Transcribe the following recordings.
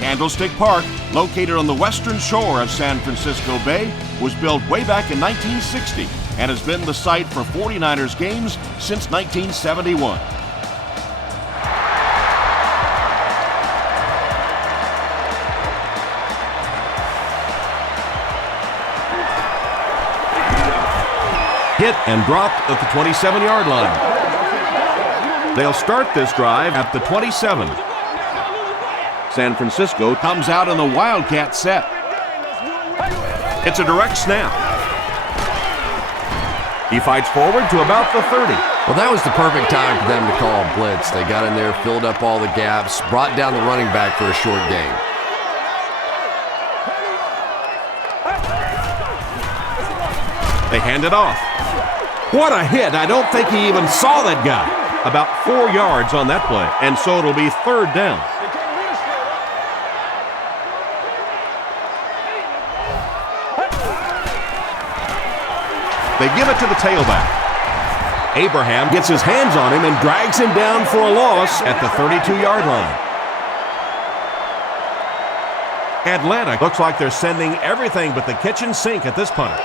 Candlestick Park, located on the western shore of San Francisco Bay, was built way back in 1960 and has been the site for 49ers games since 1971. Hit and dropped at the 27-yard line. They'll start this drive at the 27. San Francisco comes out in the Wildcat set. It's a direct snap. He fights forward to about the 30. Well, that was the perfect time for them to call a blitz. They got in there, filled up all the gaps, brought down the running back for a short gain. They hand it off. What a hit. I don't think he even saw that guy. About 4 yards on that play, and so it'll be third down. They give it to the tailback. Abraham gets his hands on him and drags him down for a loss at the 32-yard line. Atlanta looks like they're sending everything but the kitchen sink at this punter.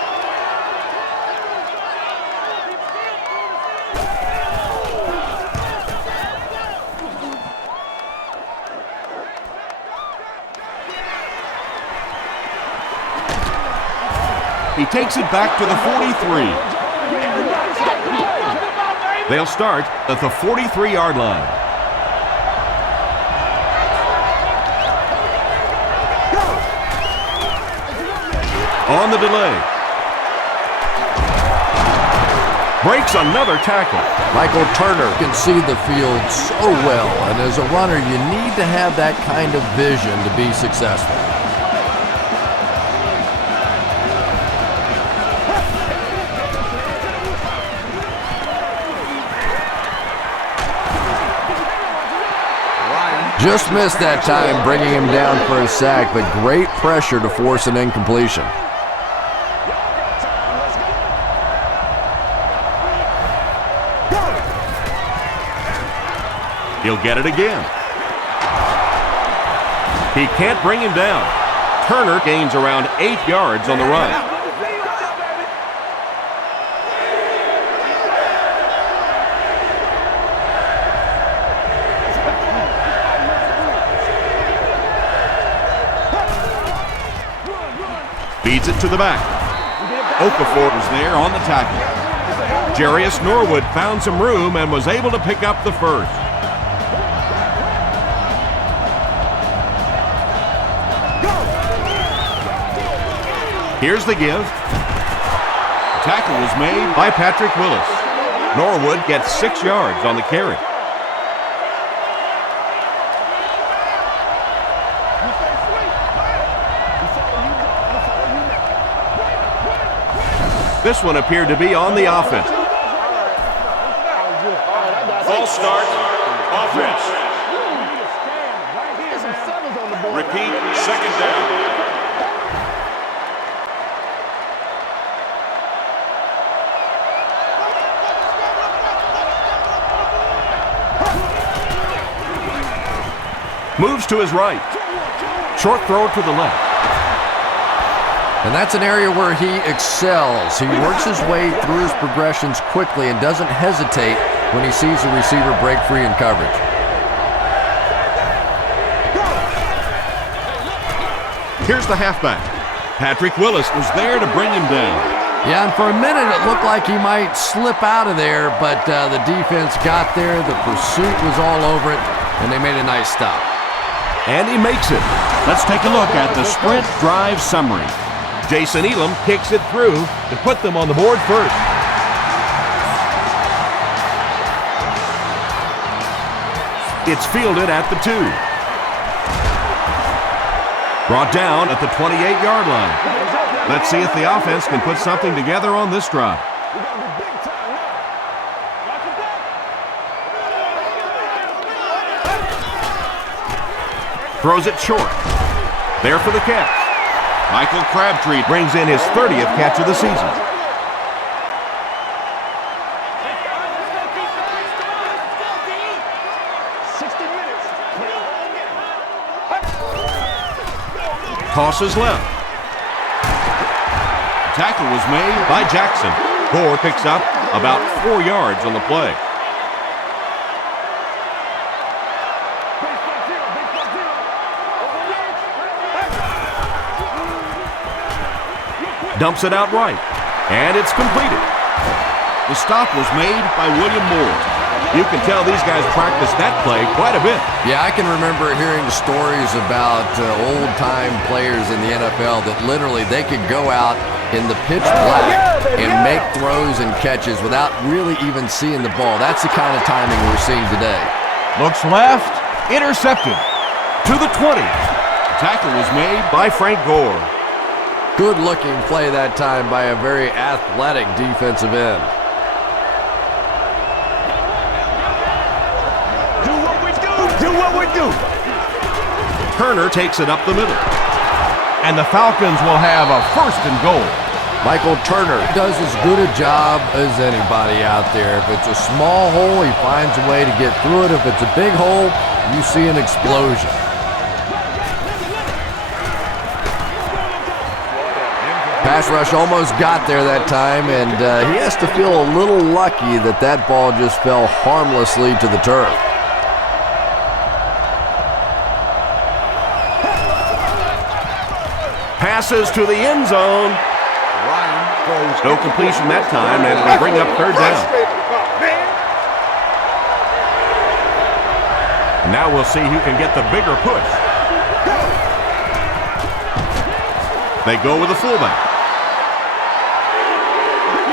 He takes it back to the 43. They'll start at the 43-yard line. On the delay. Breaks another tackle. Michael Turner can see the field so well, and as a runner, you need to have that kind of vision to be successful. Just missed that time, bringing him down for a sack, but great pressure to force an incompletion. He'll get it again. He can't bring him down. Turner gains around 8 yards on the run. Feeds it to the back. Okafor was there on the tackle. Jarius Norwood found some room and was able to pick up the first. Here's the give. The tackle was made by Patrick Willis. Norwood gets 6 yards on the carry. This one appeared to be on the offense. False start, offense. Repeat, second down. Moves to his right. Short throw to the left. And that's an area where he excels. He works his way through his progressions quickly and doesn't hesitate when he sees a receiver break free in coverage. Here's the halfback. Patrick Willis was there to bring him down. Yeah, and for a minute it looked like he might slip out of there, but the defense got there, the pursuit was all over it, and they made a nice stop. And he makes it. Let's take a look at the sprint drive summary. Jason Elam kicks it through to put them on the board first. It's fielded at the 2. Brought down at the 28-yard line. Let's see if the offense can put something together on this drive. Throws it short. There for the catch. Michael Crabtree brings in his 30th catch of the season. Tosses left. Tackle was made by Jackson. Gore picks up about 4 yards on the play. Dumps it out right, and it's completed. The stop was made by William Moore. You can tell these guys practice that play quite a bit. Yeah, I can remember hearing stories about old-time players in the NFL that literally they could go out in the pitch black and make throws and catches without really even seeing the ball. That's the kind of timing we're seeing today. Looks left, intercepted. To the 20. The tackle was made by Frank Gore. Good-looking play that time by a very athletic defensive end. Turner takes it up the middle. And the Falcons will have a 1st and goal. Michael Turner does as good a job as anybody out there. If it's a small hole, he finds a way to get through it. If it's a big hole, you see an explosion. Pass rush almost got there that time, and he has to feel a little lucky that that ball just fell harmlessly to the turf. Passes to the end zone. No completion that time, and it'll bring up 3rd down. Now we'll see who can get the bigger push. They go with the fullback.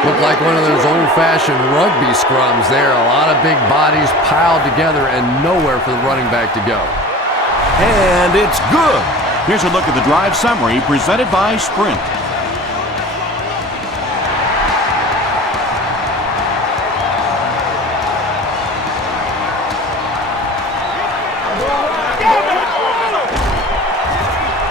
Looked like one of those old-fashioned rugby scrums there. A lot of big bodies piled together and nowhere for the running back to go. And it's good. Here's a look at the drive summary presented by Sprint.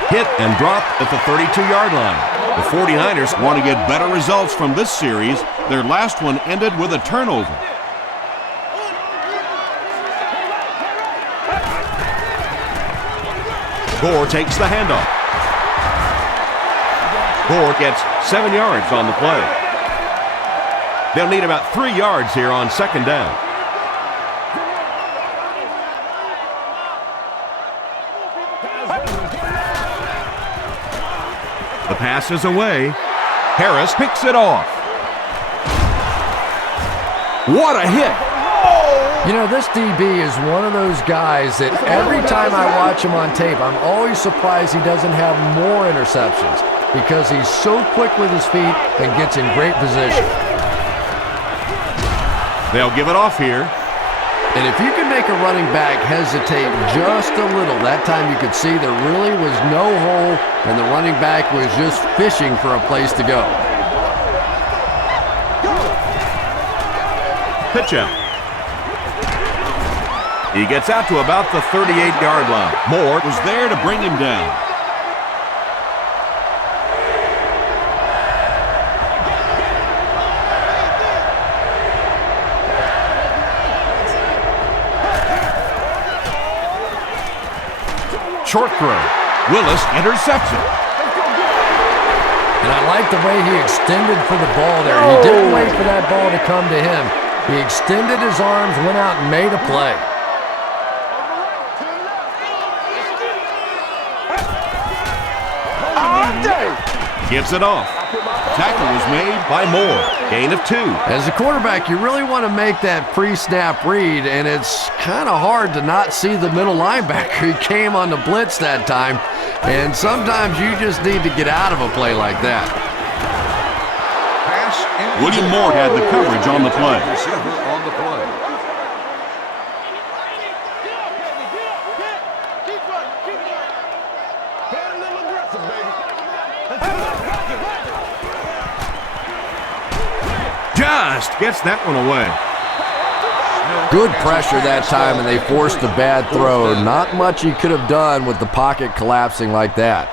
Hit and dropped at the 32-yard line. The 49ers want to get better results from this series. Their last one ended with a turnover. Gore takes the handoff. Gore gets 7 yards on the play. They'll need about 3 yards here on 2nd down. The pass is away. Harris picks it off. What a hit! You know, this DB is one of those guys that every time I watch him on tape, I'm always surprised he doesn't have more interceptions because he's so quick with his feet and gets in great position. They'll give it off here. And if you can make a running back hesitate just a little, that time you could see there really was no hole and the running back was just fishing for a place to go. Pitch out. He gets out to about the 38-yard line. Moore was there to bring him down. Short throw. Willis intercepts it. And I like the way he extended for the ball there. He didn't wait for that ball to come to him. He extended his arms, went out and made a play. Gets it off. Tackle was made by Moore. Gain of 2. As a quarterback, you really want to make that pre-snap read, and it's kind of hard to not see the middle linebacker. He came on the blitz that time, and sometimes you just need to get out of a play like that. William Moore had the coverage on the play. Just gets that one away. Good pressure that time, and they forced a bad throw. Not much he could have done with the pocket collapsing like that.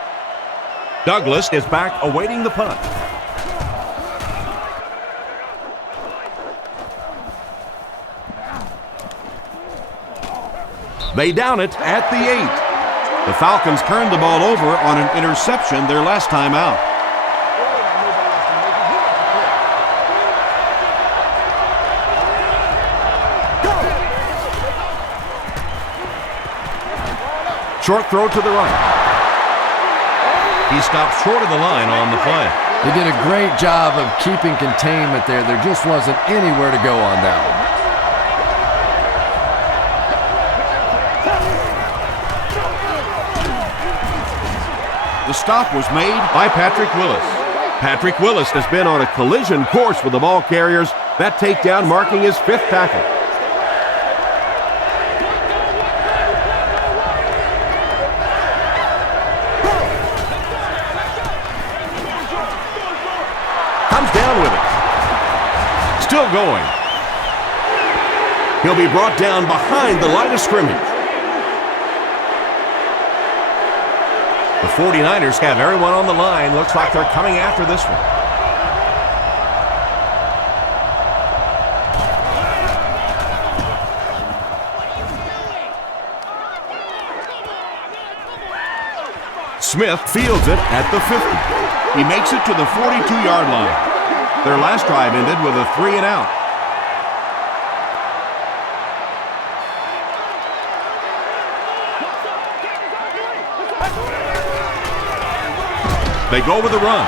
Douglas is back awaiting the punt. They down it at the 8. The Falcons turned the ball over on an interception their last time out. Short throw to the right. He stops short of the line on the play. They did a great job of keeping containment there. There just wasn't anywhere to go on that one. The stop was made by Patrick Willis. Patrick Willis has been on a collision course with the ball carriers. That takedown marking his 5th tackle. Comes down with it. Still going. He'll be brought down behind the line of scrimmage. The 49ers have everyone on the line. Looks like they're coming after this one. Smith fields it at the 50. He makes it to the 42-yard line. Their last drive ended with a 3-and-out. They go with the run.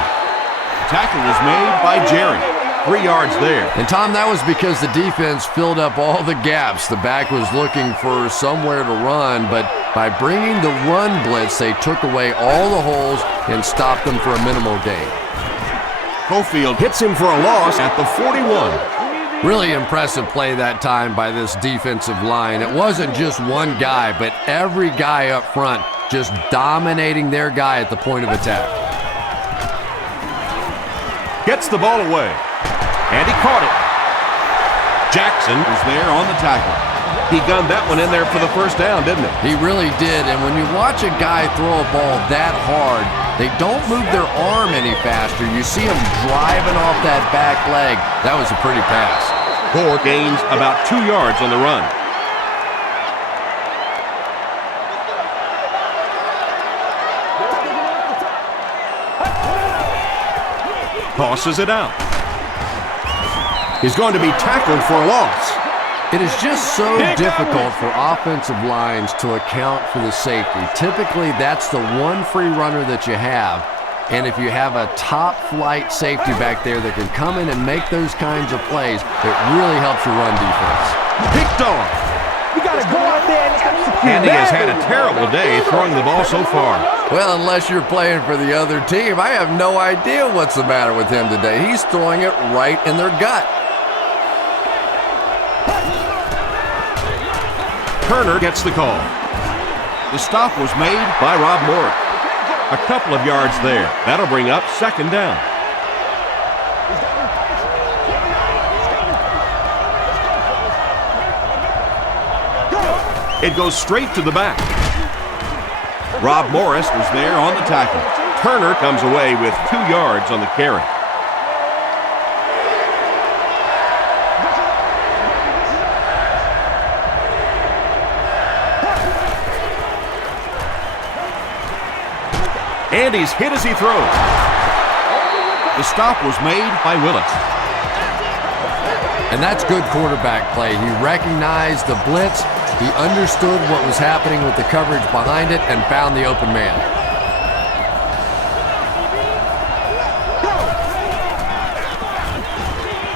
Tackle was made by Jerry. 3 yards there. And Tom, that was because the defense filled up all the gaps. The back was looking for somewhere to run, but by bringing the run blitz, they took away all the holes and stopped them for a minimal gain. Cofield hits him for a loss at the 41. Really impressive play that time by this defensive line. It wasn't just one guy, but every guy up front just dominating their guy at the point of attack. Gets the ball away, and he caught it. Jackson was there on the tackle. He gunned that one in there for the first down, didn't he? He really did, and when you watch a guy throw a ball that hard, they don't move their arm any faster. You see him driving off that back leg. That was a pretty pass. Gore gains about 2 yards on the run. Tosses it out. He's going to be tackled for a loss. It is just so difficult for offensive lines to account for the safety. Typically, that's the one free runner that you have. And if you have a top-flight safety back there that can come in and make those kinds of plays, it really helps your run defense. Picked off. You got to go out there and execute. Andy has had a terrible day throwing the ball so far. Well, unless you're playing for the other team, I have no idea what's the matter with him today. He's throwing it right in their gut. Turner gets the call. The stop was made by Rob Morris. A couple of yards there. That'll bring up 2nd down. It goes straight to the back. Rob Morris was there on the tackle. Turner comes away with 2 yards on the carry. Andy's hit as he throws. The stop was made by Willis. And that's good quarterback play. He recognized the blitz, he understood what was happening with the coverage behind it, and found the open man.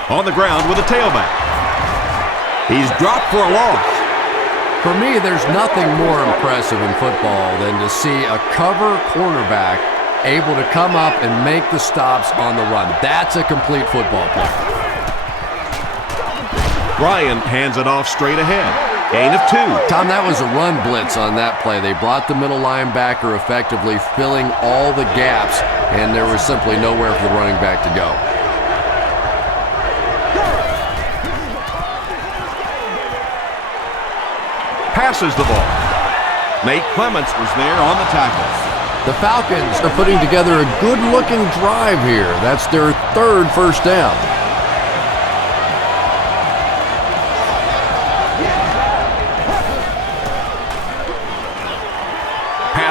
On the ground with a tailback. He's dropped for a loss. For me, there's nothing more impressive in football than to see a cover cornerback able to come up and make the stops on the run. That's a complete football play. Ryan hands it off straight ahead. Gain of 2. Tom, that was a run blitz on that play. They brought the middle linebacker effectively filling all the gaps, and there was simply nowhere for the running back to go. Passes the ball. Nate Clements was there on the tackle. The Falcons are putting together a good-looking drive here. That's their 3rd first down.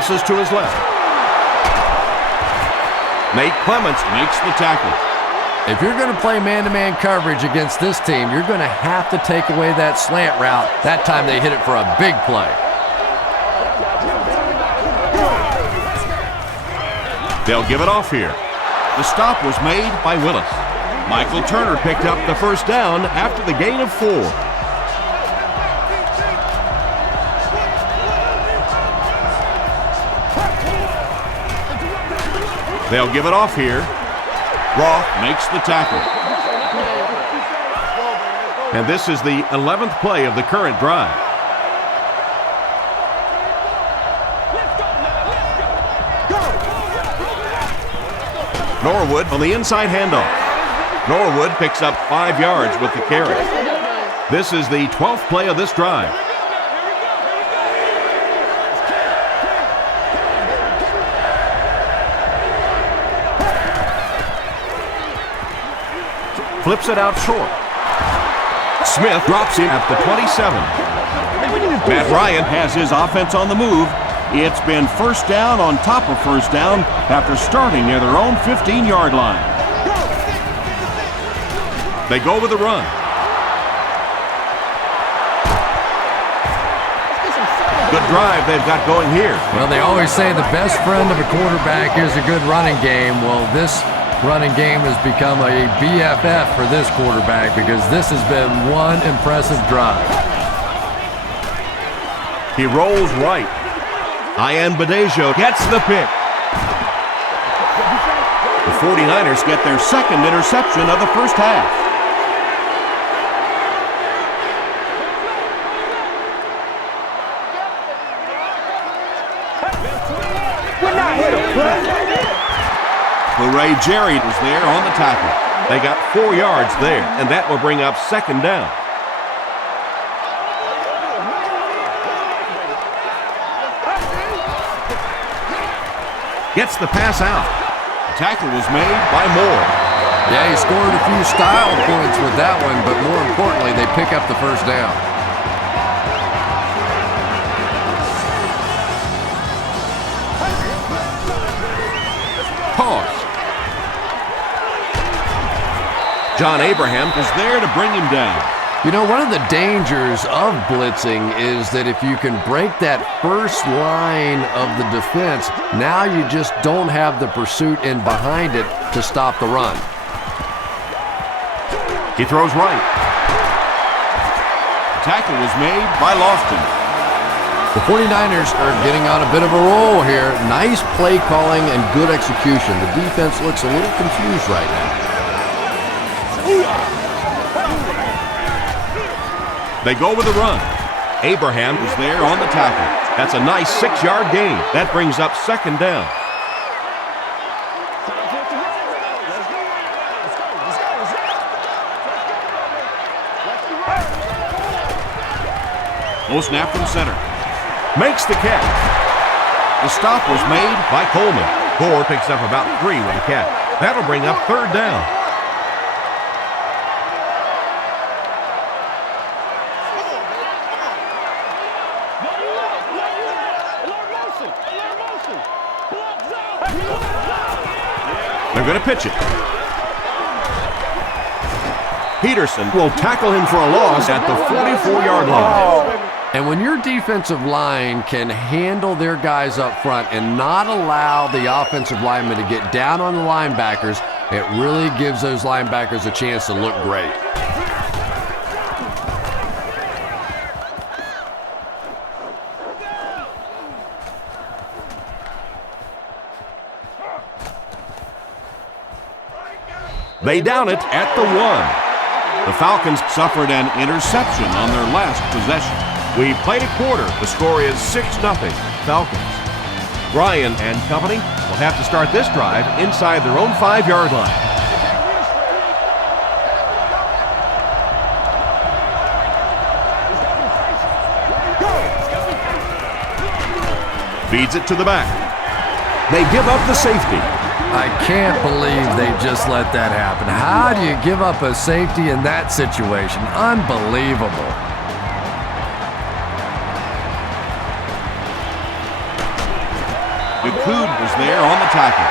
passes to his left. Nate Clements makes the tackle. If you're going to play man-to-man coverage against this team, you're going to have to take away that slant route. That time they hit it for a big play. They'll give it off here. The stop was made by Willis. Michael Turner picked up the first down after the gain of 4. They'll give it off here. Roth makes the tackle. And this is the 11th play of the current drive. Norwood on the inside handoff. Norwood picks up 5 yards with the carry. This is the 12th play of this drive. Flips it out short. Smith drops him at the 27. Matt Ryan has his offense on the move. It's been first down on top of first down after starting near their own 15-yard line. They go with the run. Good drive they've got going here. Well, they always say the best friend of a quarterback is a good running game. Well, this running game has become a BFF for this quarterback because this has been one impressive drive. He rolls right. Ian Badejo gets the pick. The 49ers get their second interception of the first half. Hooray, Jerry was there on the tackle. They got 4 yards there, and that will bring up second down. Gets the pass out. The tackle was made by Moore. Yeah, he scored a few style points with that one, but more importantly, they pick up the first down. Pause. John Abraham is there to bring him down. You know, one of the dangers of blitzing is that if you can break that first line of the defense, now you just don't have the pursuit in behind it to stop the run. He throws right. The tackle was made by Lofton. The 49ers are getting on a bit of a roll here. Nice play calling and good execution. The defense looks a little confused right now. They go with the run. Abraham is there on the tackle. That's a nice 6-yard gain. That brings up second down. Low snap from center. Makes the catch. The stop was made by Coleman. Gore picks up about 3 with the catch. That'll bring up third down. They're going to pitch it. Peterson will tackle him for a loss at the 44-yard line. And when your defensive line can handle their guys up front and not allow the offensive linemen to get down on the linebackers, it really gives those linebackers a chance to look great. They down it at the 1. The Falcons suffered an interception on their last possession. We played a quarter. The score is 6-0 Falcons. Ryan and company will have to start this drive inside their own 5-yard line. Feeds it to the back. They give up the safety. I can't believe they just let that happen. How do you give up a safety in that situation? Unbelievable. DeCoud was there on the tackle.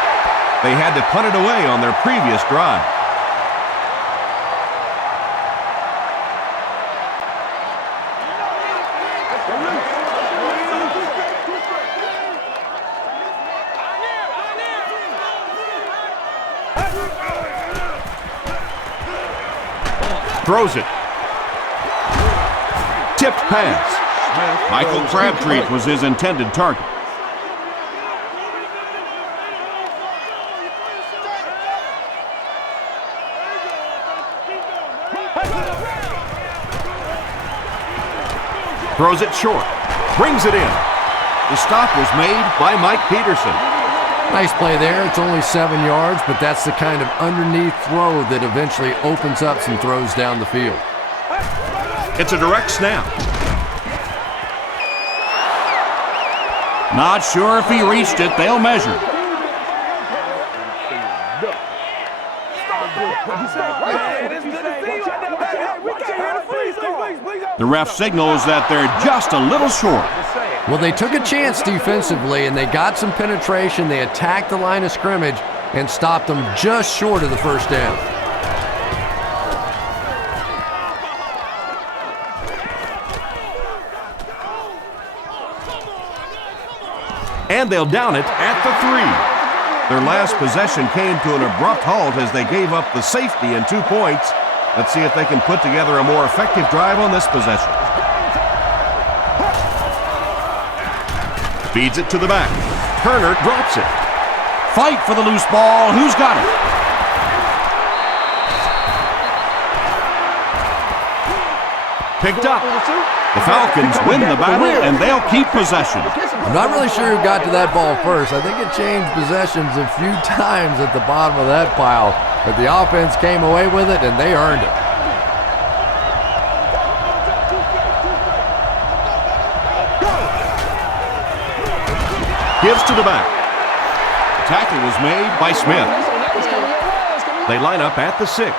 They had to punt it away on their previous drive. Throws it. Tipped pass. Michael Crabtree was his intended target. Throws it short. Brings it in. The stop was made by Mike Peterson. Nice play there. It's only 7 yards, but that's the kind of underneath throw that eventually opens up some throws down the field. It's a direct snap. Not sure if he reached it. They'll measure. The ref signals that they're just a little short. Well, they took a chance defensively, and they got some penetration. They attacked the line of scrimmage and stopped them just short of the first down. And they'll down it at the 3. Their last possession came to an abrupt halt as they gave up the safety and 2 points. Let's see if they can put together a more effective drive on this possession. Feeds it to the back. Turner drops it. Fight for the loose ball. Who's got it? Picked up. The Falcons win the battle, and they'll keep possession. I'm not really sure who got to that ball first. I think it changed possessions a few times at the bottom of that pile, but the offense came away with it, and they earned it. Gives to the back. The tackle was made by Smith. They line up at the 6.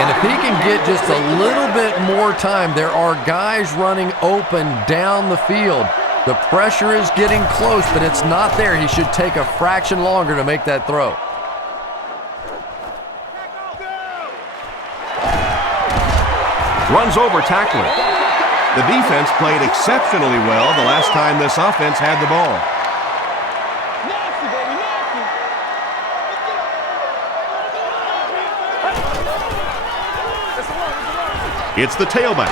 And if he can get just a little bit more time, there are guys running open down the field. The pressure is getting close, but it's not there. He should take a fraction longer to make that throw. Runs over tackler. The defense played exceptionally well the last time this offense had the ball. It's the tailback.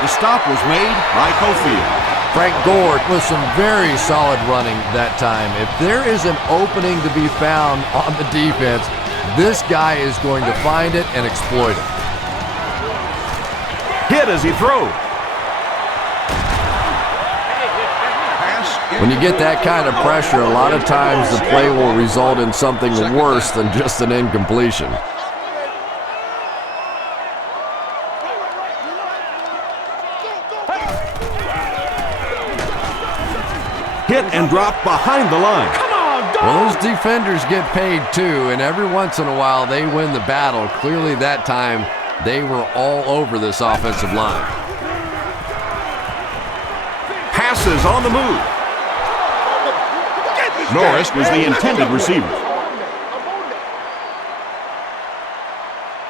The stop was made by Cofield. Frank Gore with some very solid running that time. If there is an opening to be found on the defense, this guy is going to find it and exploit it. Hit as he throws. When you get that kind of pressure, a lot of times the play will result in something worse than just an incompletion. Hit and drop behind the line. Well, those defenders get paid too, and every once in a while they win the battle. Clearly that time they were all over this offensive line. Passes on the move. Norris was the intended receiver.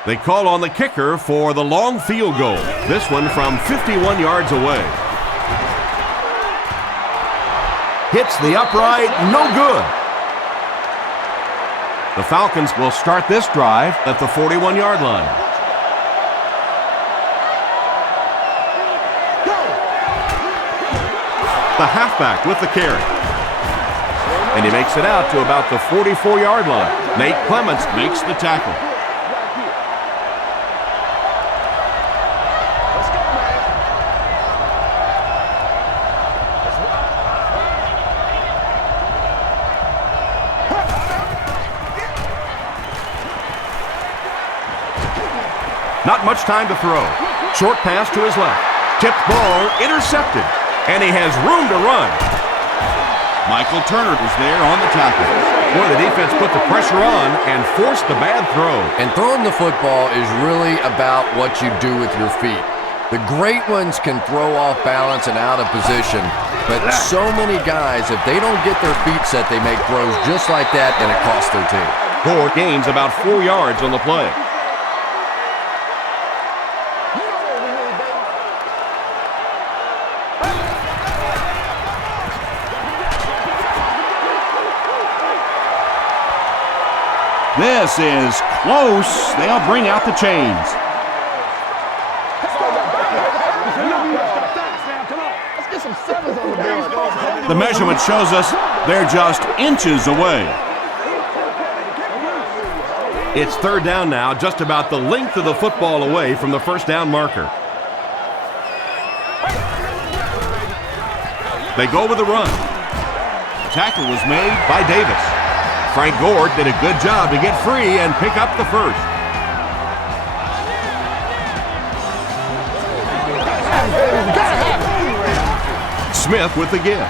They call on the kicker for the long field goal. This one from 51 yards away. Hits the upright, no good. The Falcons will start this drive at the 41-yard line. The halfback with the carry. And he makes it out to about the 44-yard line. Nate Clements makes the tackle. Not much time to throw. Short pass to his left. Tipped ball, intercepted. And he has room to run. Michael Turner was there on the tackle. Boy, the defense put the pressure on and forced the bad throw. And throwing the football is really about what you do with your feet. The great ones can throw off balance and out of position, but so many guys, if they don't get their feet set, they make throws just like that, and it costs their team. Gore gains about 4 yards on the play. This is close. They'll bring out the chains. The measurement shows us they're just inches away. It's third down now, just about the length of the football away from the first down marker. They go with the run. The tackle was made by Davis. Frank Gore did a good job to get free and pick up the first. Smith with the give.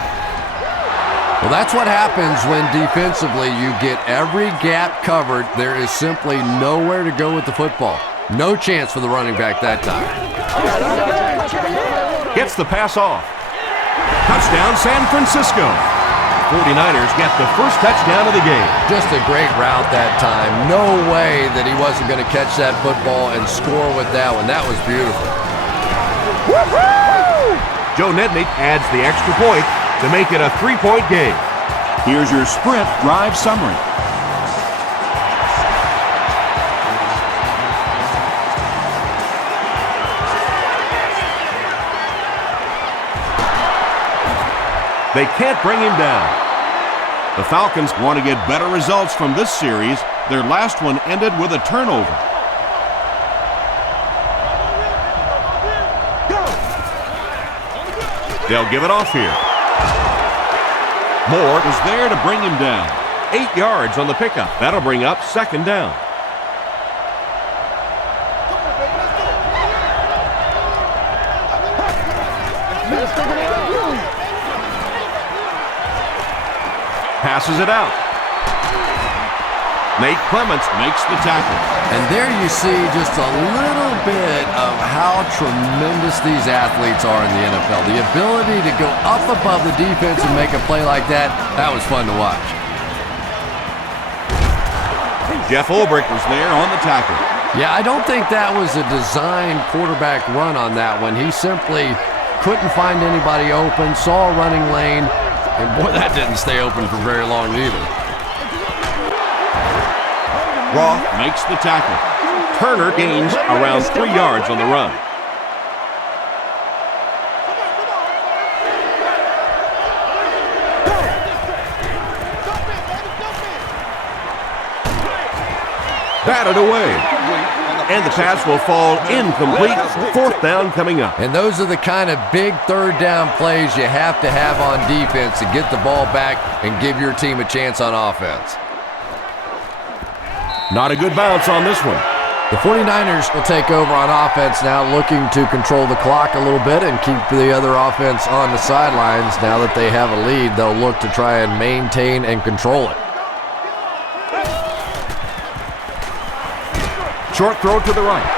Well, that's what happens when defensively you get every gap covered. There is simply nowhere to go with the football. No chance for the running back that time. Gets the pass off. Touchdown, San Francisco. 49ers get the first touchdown of the game. Just a great route that time. No way that he wasn't going to catch that football and score with that one. That was beautiful. Joe Nedney adds the extra point to make it a 3-point game. Here's your sprint drive summary. They can't bring him down. The Falcons want to get better results from this series. Their last one ended with a turnover. They'll give it off here. Moore was there to bring him down. 8 yards on the pickup. That'll bring up second down. Passes it out. Nate Clements makes the tackle. And there you see just a little bit of how tremendous these athletes are in the NFL. The ability to go up above the defense and make a play like that, that was fun to watch. Jeff Ulbrich was there on the tackle. Yeah, I don't think that was a designed quarterback run on that one. He simply couldn't find anybody open, saw a running lane, and boy, that didn't stay open for very long either. Roth makes the tackle. Turner gains around 3 yards on the run. Batted away. And the pass will fall incomplete. Fourth down coming up. And those are the kind of big third down plays you have to have on defense to get the ball back and give your team a chance on offense. Not a good bounce on this one. The 49ers will take over on offense now, looking to control the clock a little bit and keep the other offense on the sidelines. Now that they have a lead, they'll look to try and maintain and control it. Short throw to the right.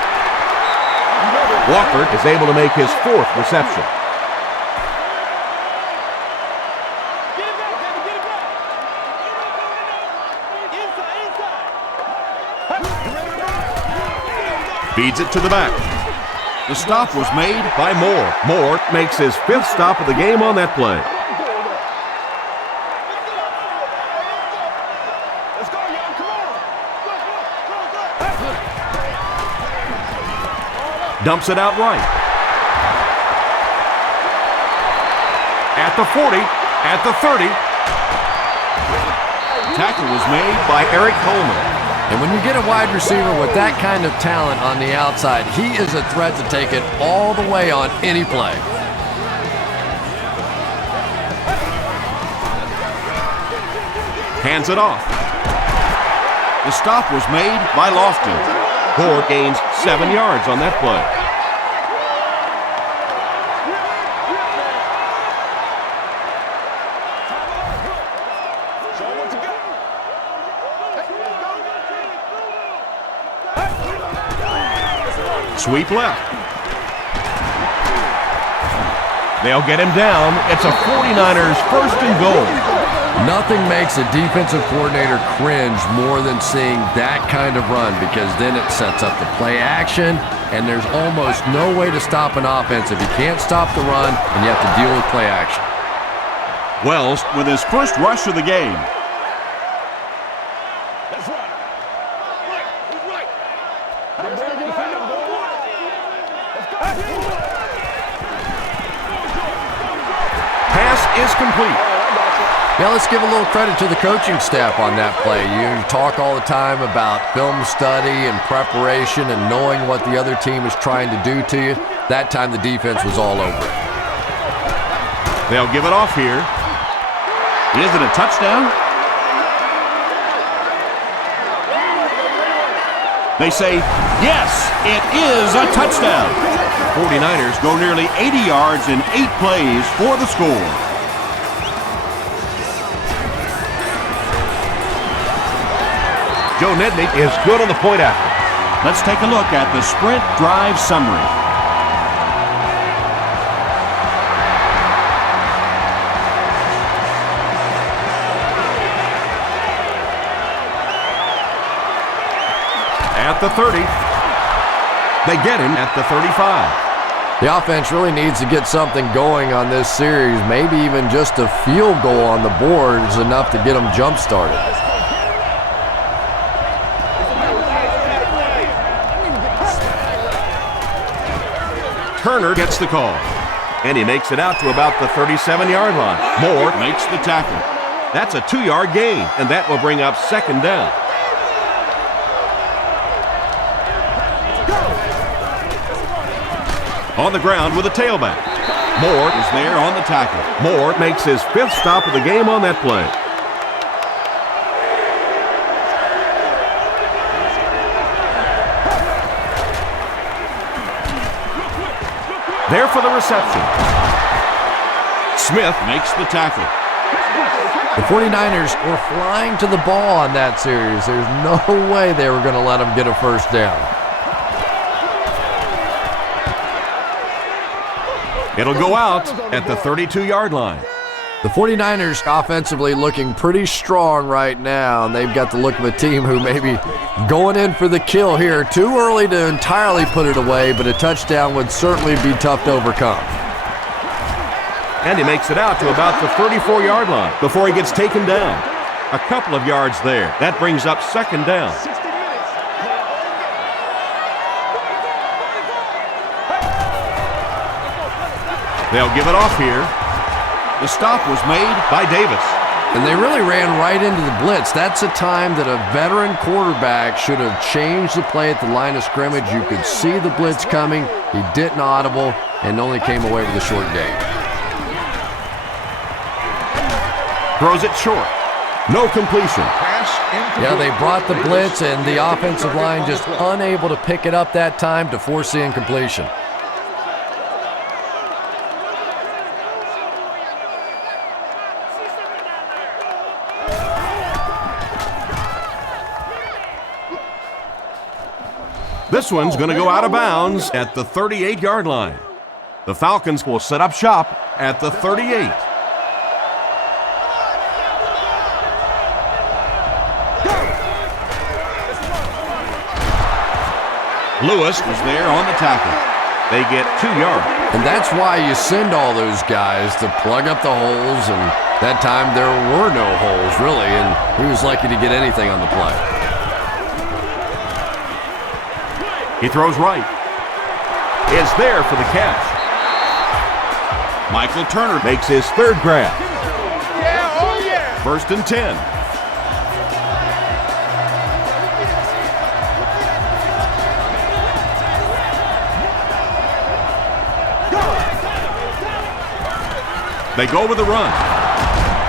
Walker is able to make his fourth reception. Feeds it to the back. The stop was made by Moore. Moore makes his fifth stop of the game on that play. Dumps it out right. At the 40, at the 30. Tackle was made by Eric Coleman. And when you get a wide receiver with that kind of talent on the outside, he is a threat to take it all the way on any play. Hands it off. The stop was made by Lofton. Gore gains 7 yards on that play. Sweep left. They'll get him down. It's a 49ers first and goal. Nothing makes a defensive coordinator cringe more than seeing that kind of run, because then it sets up the play action, and there's almost no way to stop an offense if you can't stop the run and you have to deal with play action. Wells with his first rush of the game. Pass is complete. Yeah, let's give a little credit to the coaching staff on that play. You talk all the time about film study and preparation and knowing what the other team is trying to do to you. That time the defense was all over it. They'll give it off here. Is it a touchdown? They say, yes, it is a touchdown. 49ers go nearly 80 yards in 8 plays for the score. Joe Nedney is good on the point after. Let's take a look at the sprint drive summary. At the 30. They get him at the 35. The offense really needs to get something going on this series. Maybe even just a field goal on the board is enough to get them jump-started. Turner gets the call, and he makes it out to about the 37-yard line. Moore makes the tackle. That's a 2-yard gain, and that will bring up second down. On the ground with a tailback. Moore is there on the tackle. Moore makes his 5th stop of the game on that play. There for the reception. Smith makes the tackle. The 49ers were flying to the ball on that series. There's no way they were going to let them get a first down. It'll go out at the 32-yard line. The 49ers offensively looking pretty strong right now, and they've got the look of a team who may be going in for the kill here. Too early to entirely put it away, but a touchdown would certainly be tough to overcome. And he makes it out to about the 34-yard line before he gets taken down. A couple of yards there. That brings up second down. They'll give it off here. The stop was made by Davis. And they really ran right into the blitz. That's a time that a veteran quarterback should have changed the play at the line of scrimmage. You could see the blitz coming. He didn't audible and only came away with a short gain. Throws it short. No completion. Yeah, they brought the blitz and the offensive line just unable to pick it up that time to force the incompletion. This one's going to go out of bounds at the 38-yard line. The Falcons will set up shop at the 38. Lewis was there on the tackle. They get 2 yards. And that's why you send all those guys to plug up the holes, and that time there were no holes, really, and he was lucky to get anything on the play. He throws right. Is there for the catch. Michael Turner makes his 3rd grab. Yeah, oh yeah. 1st and 10. They go with a run.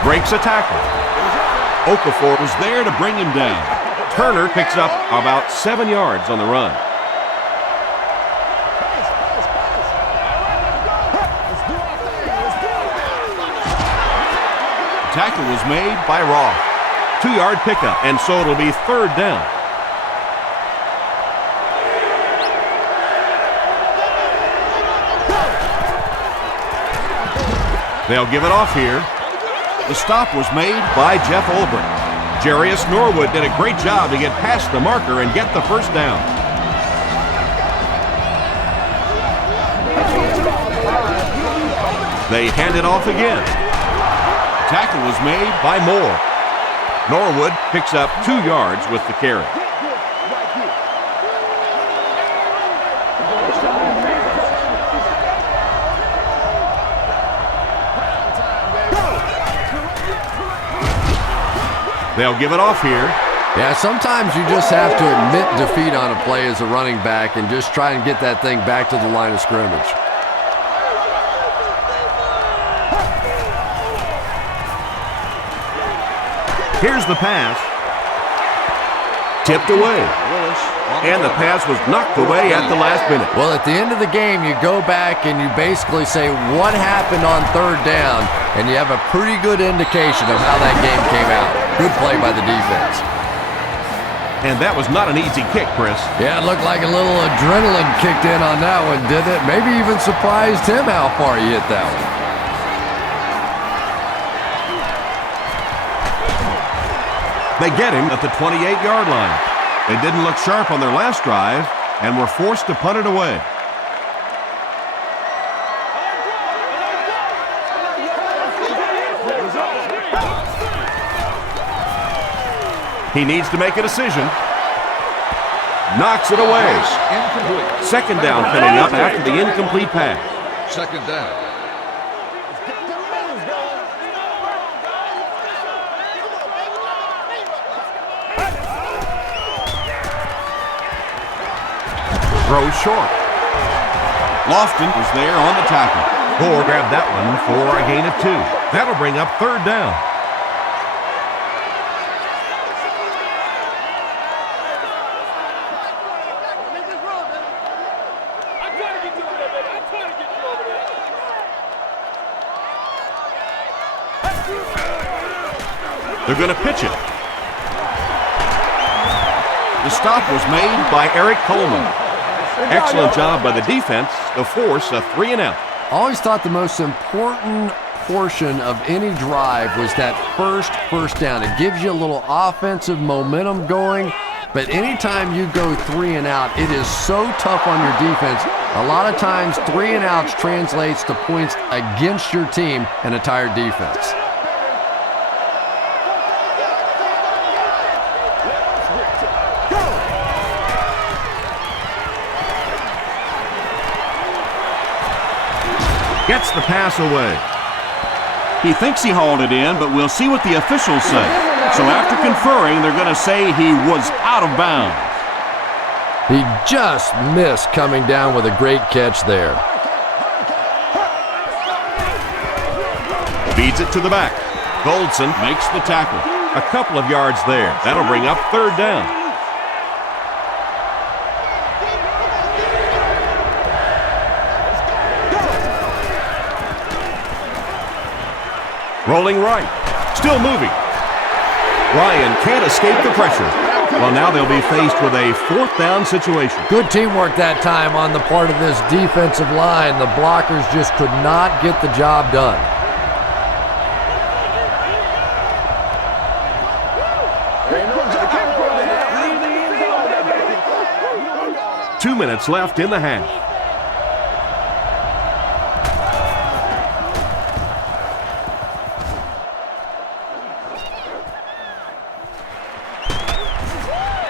Breaks a tackle. Okafor was there to bring him down. Turner picks up about 7 yards on the run. Tackle was made by Roth. 2-yard pickup, and so it'll be 3rd down. They'll give it off here. The stop was made by Jeff Ulbrich. Jarius Norwood did a great job to get past the marker and get the first down. They hand it off again. Tackle was made by Moore. Norwood picks up 2 yards with the carry. They'll give it off here. Yeah, sometimes you just have to admit defeat on a play as a running back and just try and get that thing back to the line of scrimmage. Here's the pass. Tipped away. And the pass was knocked away at the last minute. Well, at the end of the game, you go back and you basically say what happened on third down, and you have a pretty good indication of how that game came out. Good play by the defense. And that was not an easy kick, Chris. Yeah, it looked like a little adrenaline kicked in on that one, didn't it? Maybe even surprised him how far he hit that one. They get him at the 28-yard line. They didn't look sharp on their last drive and were forced to punt it away. He needs to make a decision. Knocks it away. Second down coming up after the incomplete pass. Second down. Throws short. Lofton was there on the tackle. Gore grabbed that one for a gain of 2. That'll bring up third down. They're going to pitch it. The stop was made by Eric Coleman. Excellent job by the defense to force a 3-and-out. I always thought the most important portion of any drive was that first down. It gives you a little offensive momentum going, but anytime you go 3-and-out, it is so tough on your defense. A lot of times 3-and-outs translates to points against your team and a tired defense. Gets the pass away. He thinks he hauled it in, but we'll see what the officials say. So after conferring, they're going to say he was out of bounds. He just missed coming down with a great catch there. Feeds it to the back. Goldson makes the tackle. A couple of yards there. That'll bring up third down. Rolling right. Still moving. Ryan can't escape the pressure. Well, now they'll be faced with a fourth down situation. Good teamwork that time on the part of this defensive line. The blockers just could not get the job done. Two minutes left in the half.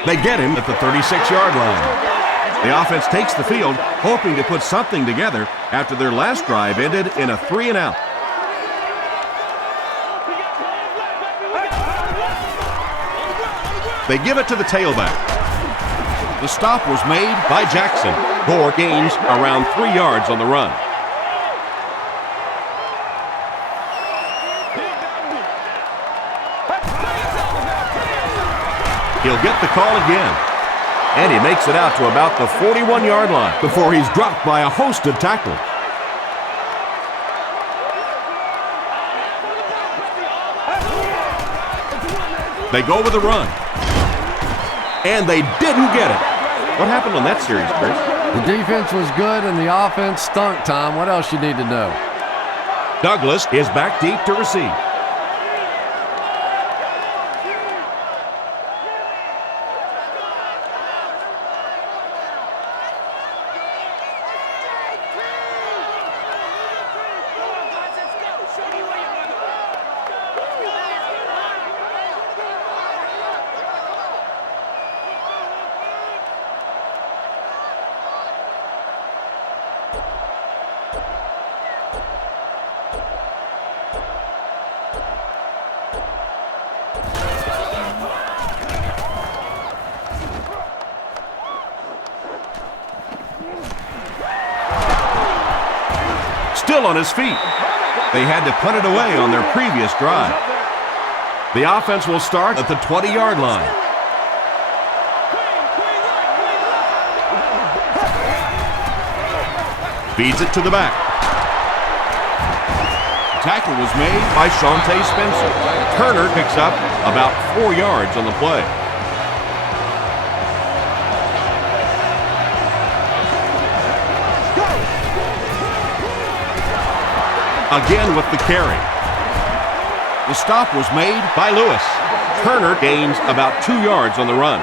They get him at the 36-yard line. The offense takes the field, hoping to put something together after their last drive ended in a 3-and-out. They give it to the tailback. The stop was made by Jackson. Gore gains around 3 yards on the run. He'll get the call again. And he makes it out to about the 41-yard line before he's dropped by a host of tackles. They go with a run. And they didn't get it. What happened on that series, Chris? The defense was good and the offense stunk, Tom. What else you need to know? Douglas is back deep to receive. Still on his feet. They had to punt it away on their previous drive. The offense will start at the 20-yard line. Feeds it to the back. The tackle was made by Shawntae Spencer. Turner picks up about 4 yards on the play. Again with the carry. The stop was made by Lewis. Turner gains about 2 yards on the run.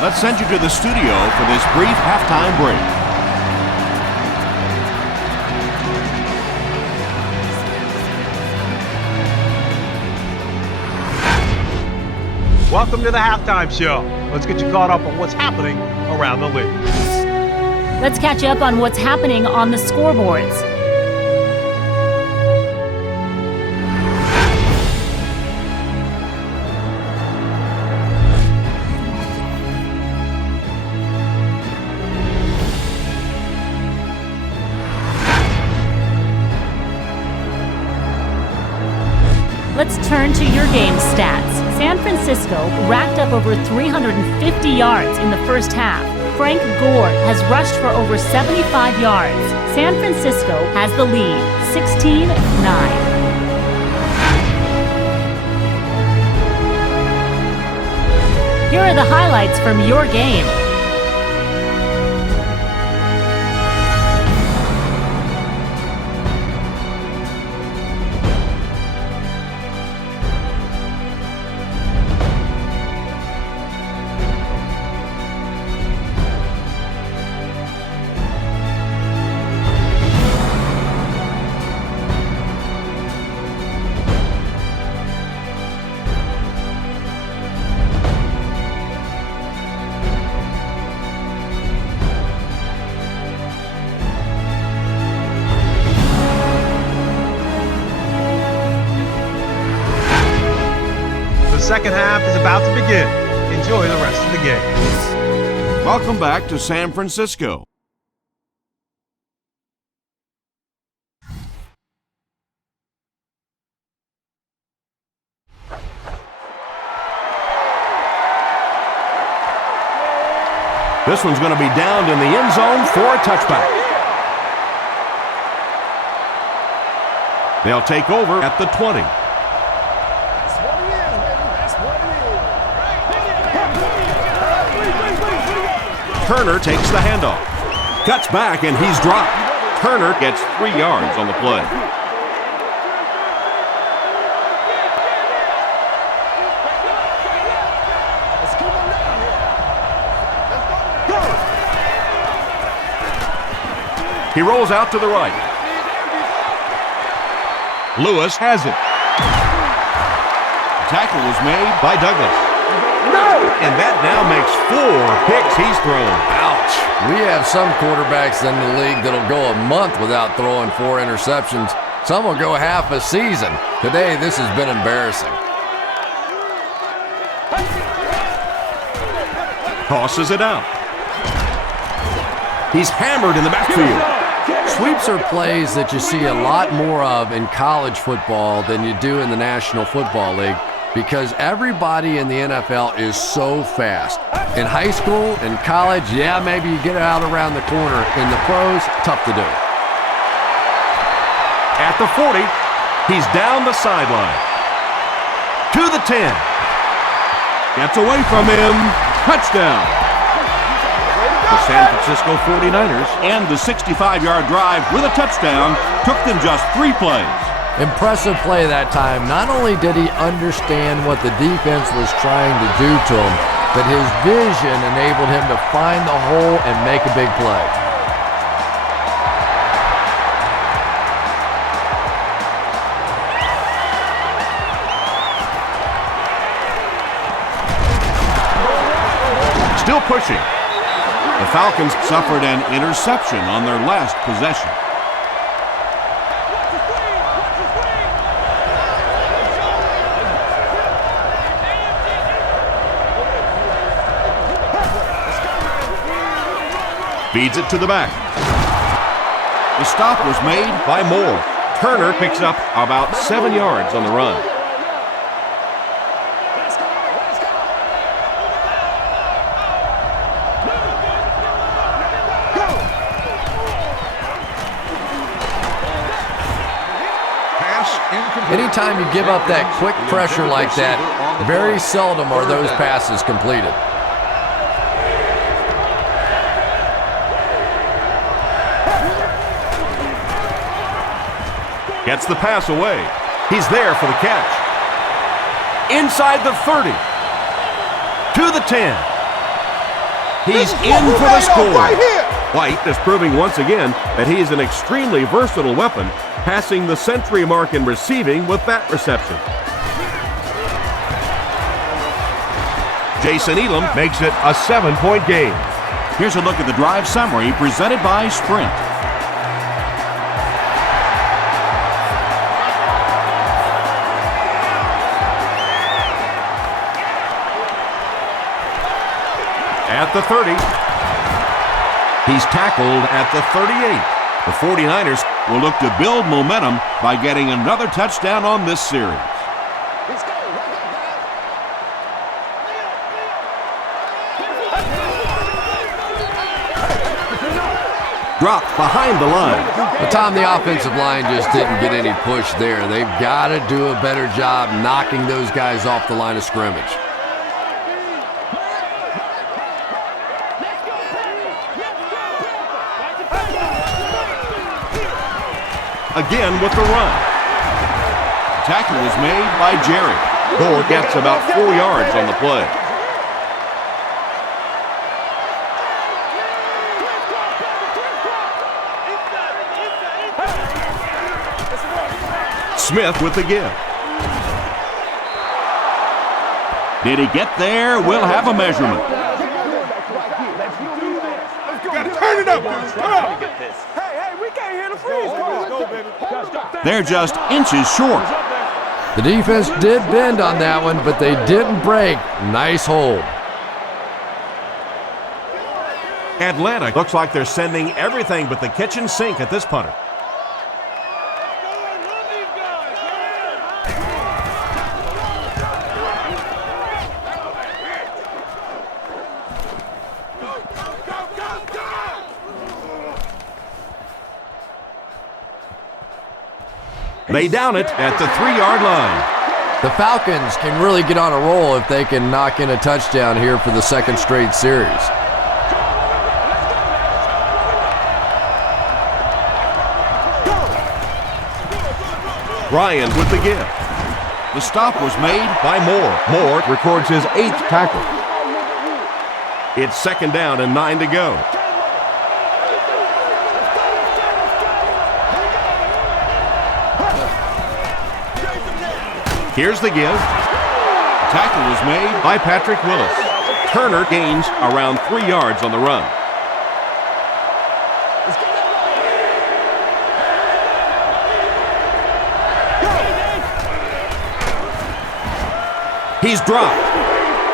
Let's send you to the studio for this brief halftime break. Welcome to the halftime show. Let's get you caught up on what's happening around the league. Let's catch you up on what's happening on the scoreboards. Let's turn to your game stats. San Francisco racked up over 350 yards in the first half. Frank Gore has rushed for over 75 yards. San Francisco has the lead, 16-9. Here are the highlights from your game. The second half is about to begin. Enjoy the rest of the game. Welcome back to San Francisco. This one's going to be downed in the end zone for a touchback. They'll take over at the 20. Turner takes the handoff. Cuts back and he's dropped. Turner gets 3 yards on the play. He rolls out to the right. Lewis has it. The tackle was made by Douglas. And that now makes 4 picks he's thrown. Ouch. We have some quarterbacks in the league that'll go a month without throwing 4 interceptions. Some will go half a season. Today, this has been embarrassing. Tosses it out. He's hammered in the backfield. Sweeps are plays that you see a lot more of in college football than you do in the National Football League, because everybody in the NFL is so fast. In high school, in college, yeah, maybe you get it out around the corner. In the pros, tough to do. At the 40, he's down the sideline. To the 10. Gets away from him. Touchdown. The San Francisco 49ers and the 65-yard drive with a touchdown took them just 3 plays. Impressive play that time. Not only did he understand what the defense was trying to do to him, but his vision enabled him to find the hole and make a big play. Still pushing. The Falcons suffered an interception on their last possession. Feeds it to the back. The stop was made by Moore. Turner picks up about 7 yards on the run. Anytime you give up that quick pressure like that, very seldom are those passes completed. Gets the pass away. He's there for the catch. Inside the 30. To the 10. He's in for the score. White is proving once again that he is an extremely versatile weapon, passing the century mark in receiving with that reception. Jason Elam makes it a 7-point game. Here's a look at the drive summary presented by Sprint. At the 30. He's tackled at the 38. The 49ers will look to build momentum by getting another touchdown on this series. Dropped behind the line. But Tom, the offensive line just didn't get any push there. They've got to do a better job knocking those guys off the line of scrimmage. Again with the run. Tackle is made by Jerry. Gore gets about 4 yards on the play. Smith with the give. Did he get there? We'll have a measurement. Turn it up, come on. They're just inches short. The defense did bend on that one, but they didn't break. Nice hold. Atlanta looks like they're sending everything but the kitchen sink at this punter. They down it at the 3-yard line. The Falcons can really get on a roll if they can knock in a touchdown here for the second straight series. Ryan with the give. The stop was made by Moore. Moore records his 8th tackle. It's 2nd down and 9 to go. Here's the give. Tackle was made by Patrick Willis. Turner gains around 3 yards on the run. He's dropped.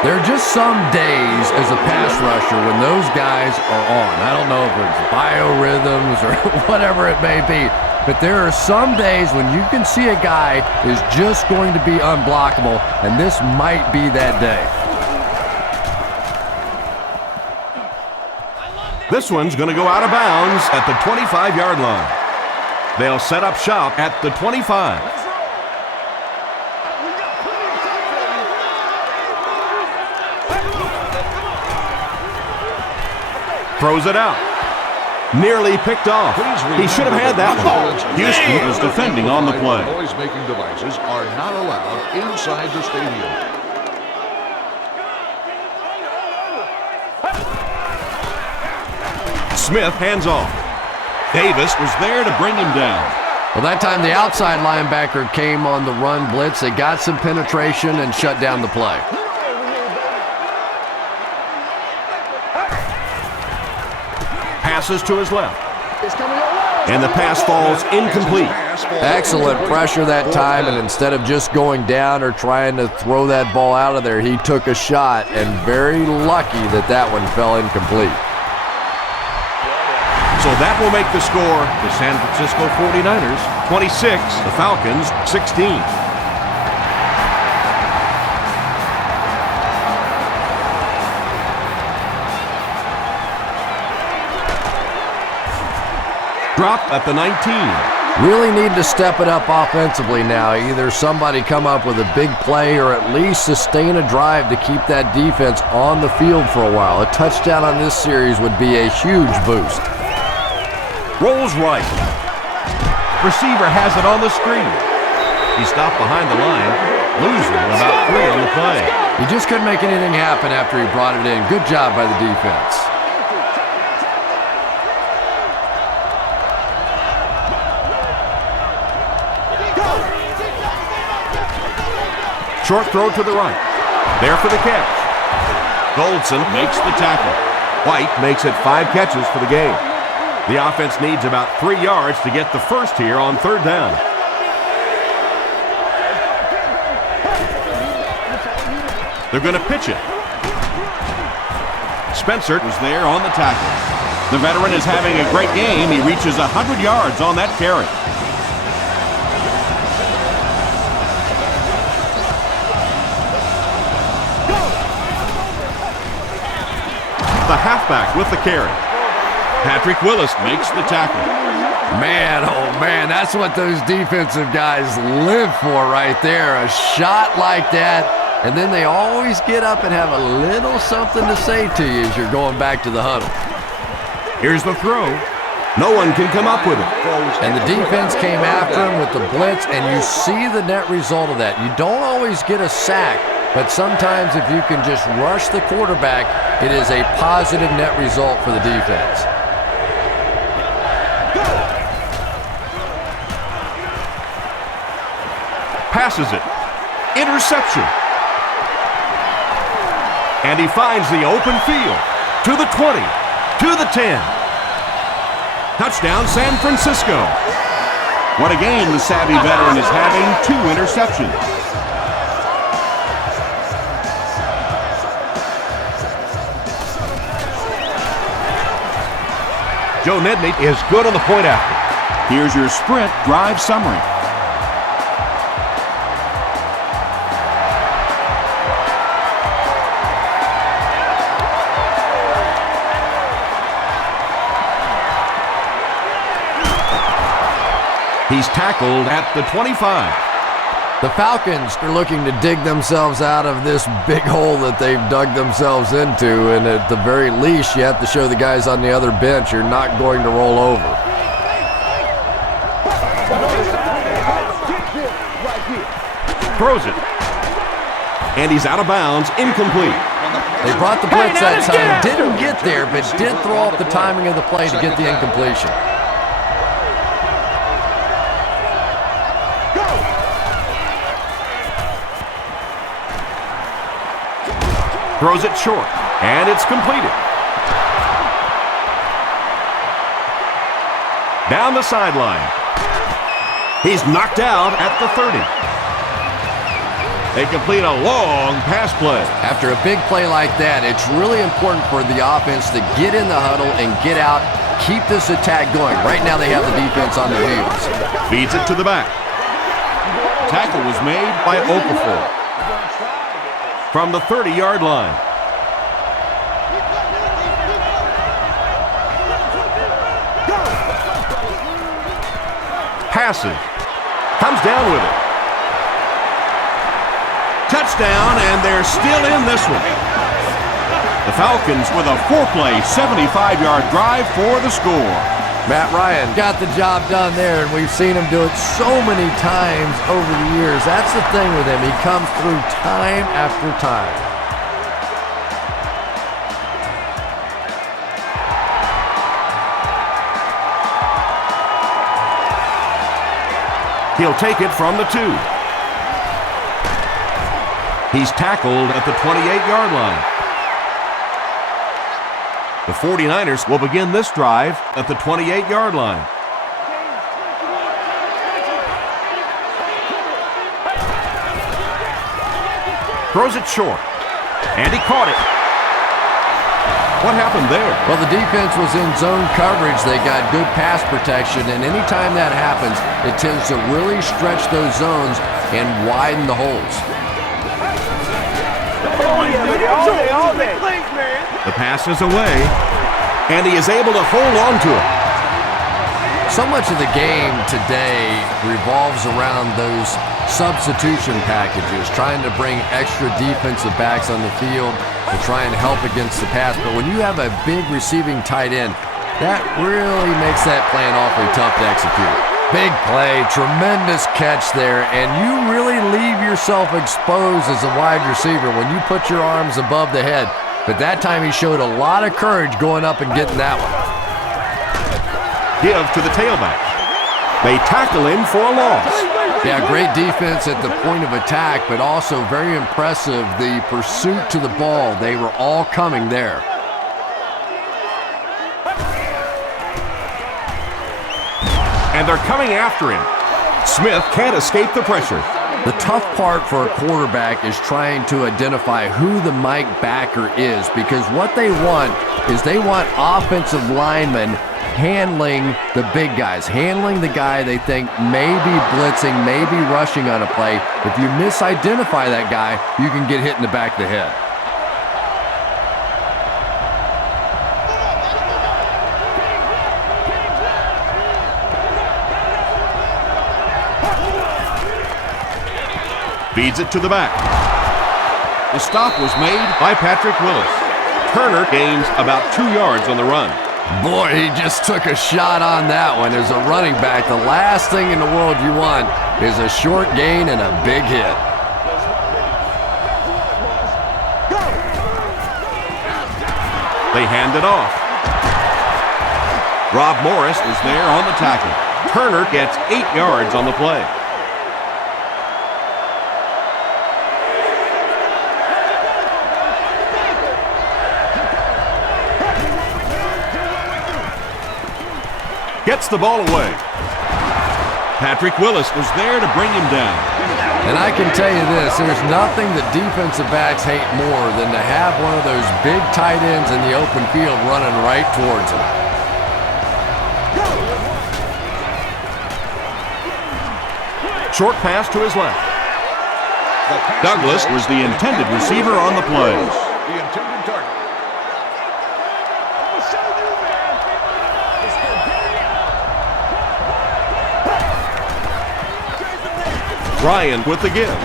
There are just some days as a pass rusher when those guys are on. I don't know if it's biorhythms or whatever it may be, but there are some days when you can see a guy is just going to be unblockable, and this might be that day. This one's going to go out of bounds at the 25-yard line. They'll set up shop at the 25. Throws it out. Nearly picked off. He should have had that one. Houston is defending on the play. Noise-making devices are not allowed inside the stadium. Smith hands off. Davis was there to bring him down. Well, that time the outside linebacker came on the run blitz. They got some penetration and shut down the play. Passes to his left. And the pass falls incomplete. Excellent pressure that time, and instead of just going down or trying to throw that ball out of there, he took a shot, and very lucky that that one fell incomplete. So that will make the score the San Francisco 49ers 26, the Falcons 16. Drop at the 19. Really need to step it up offensively now. Either somebody come up with a big play or at least sustain a drive to keep that defense on the field for a while. A touchdown on this series would be a huge boost. Rolls right. Receiver has it on the screen. He stopped behind the line, losing about 3 on the play. He just couldn't make anything happen after he brought it in. Good job by the defense. Short throw to the right. There for the catch. Goldson makes the tackle. White makes it 5 catches for the game. The offense needs about 3 yards to get the first here on 3rd down. They're going to pitch it. Spencer was there on the tackle. The veteran is having a great game. He reaches 100 yards on that carry. The halfback with the carry. Patrick Willis makes the tackle. Man, oh man, that's what those defensive guys live for right there. A shot like that, and then they always get up and have a little something to say to you as you're going back to the huddle. Here's the throw. No one can come up with it. And the defense came after him with the blitz, and you see the net result of that. You don't always get a sack, but sometimes if you can just rush the quarterback, it is a positive net result for the defense. Passes it. Interception. And he finds the open field. To the 20. To the 10. Touchdown, San Francisco. What a game the savvy veteran is having. 2 interceptions. Joe Nedney is good on the point after. Here's your sprint drive summary. He's tackled at the 25. The Falcons are looking to dig themselves out of this big hole that they've dug themselves into, and at the very least, you have to show the guys on the other bench you're not going to roll over. Throws it. And he's out of bounds, incomplete. They brought the blitz that time, didn't get there, but did throw off the timing of the play to get the incompletion. Throws it short, and it's completed. Down the sideline. He's knocked out at the 30. They complete a long pass play. After a big play like that, it's really important for the offense to get in the huddle and get out, keep this attack going. Right now they have the defense on their heels. Feeds it to the back. Tackle was made by Okafor from the 30-yard line. passes. Comes down with it. Touchdown, and they're still in this one. The Falcons with a 4-play, 75-yard drive for the score. Matt Ryan got the job done there, and we've seen him do it so many times over the years. That's the thing with him. He comes through time after time. He'll take it from the 2. He's tackled at the 28-yard line. The 49ers will begin this drive at the 28-yard line. Throws it short, and he caught it. What happened there? Well, the defense was in zone coverage. They got good pass protection, and anytime that happens, it tends to really stretch those zones and widen the holes. The pass is away, and he is able to hold on to it. So much of the game today revolves around those substitution packages, trying to bring extra defensive backs on the field to try and help against the pass. But when you have a big receiving tight end, that really makes that plan awfully tough to execute. Big play, tremendous catch there, and you really leave yourself exposed as a wide receiver when you put your arms above the head. But that time he showed a lot of courage going up and getting that one. Give to the tailback. They tackle him for a loss. Yeah, great defense at the point of attack, but also very impressive the pursuit to the ball. They were all coming there. And they're coming after him. Smith can't escape the pressure. The tough part for a quarterback is trying to identify who the Mike backer is, because what they want is they want offensive linemen handling the big guys, handling the guy they think may be blitzing, may be rushing on a play. If you misidentify that guy, you can get hit in the back of the head. Feeds it to the back. The stop was made by Patrick Willis. Turner gains about 2 yards on the run. Boy, he just took a shot on that one. As a running back, the last thing in the world you want is a short gain and a big hit. They hand it off. Rob Morris is there on the tackle. Turner gets 8 yards on the play. Gets the ball away. Patrick Willis was there to bring him down. And I can tell you this, there's nothing that defensive backs hate more than to have one of those big tight ends in the open field running right towards them. Short pass to his left. Douglas was the intended receiver on the play. The intended target. Ryan with the give.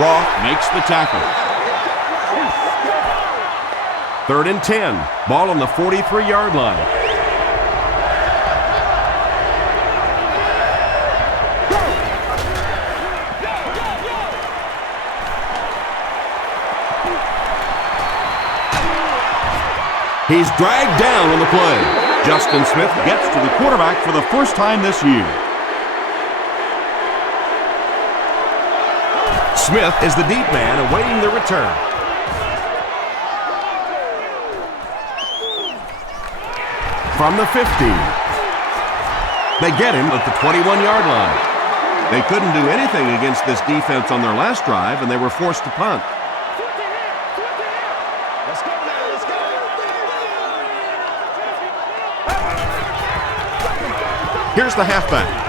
Roth makes the tackle. 3rd and 10. Ball on the 43-yard line. He's dragged down on the play. Justin Smith gets to the quarterback for the first time this year. Smith is the deep man awaiting the return. From the 50. They get him at the 21-yard line. They couldn't do anything against this defense on their last drive, and they were forced to punt. Here's the halfback.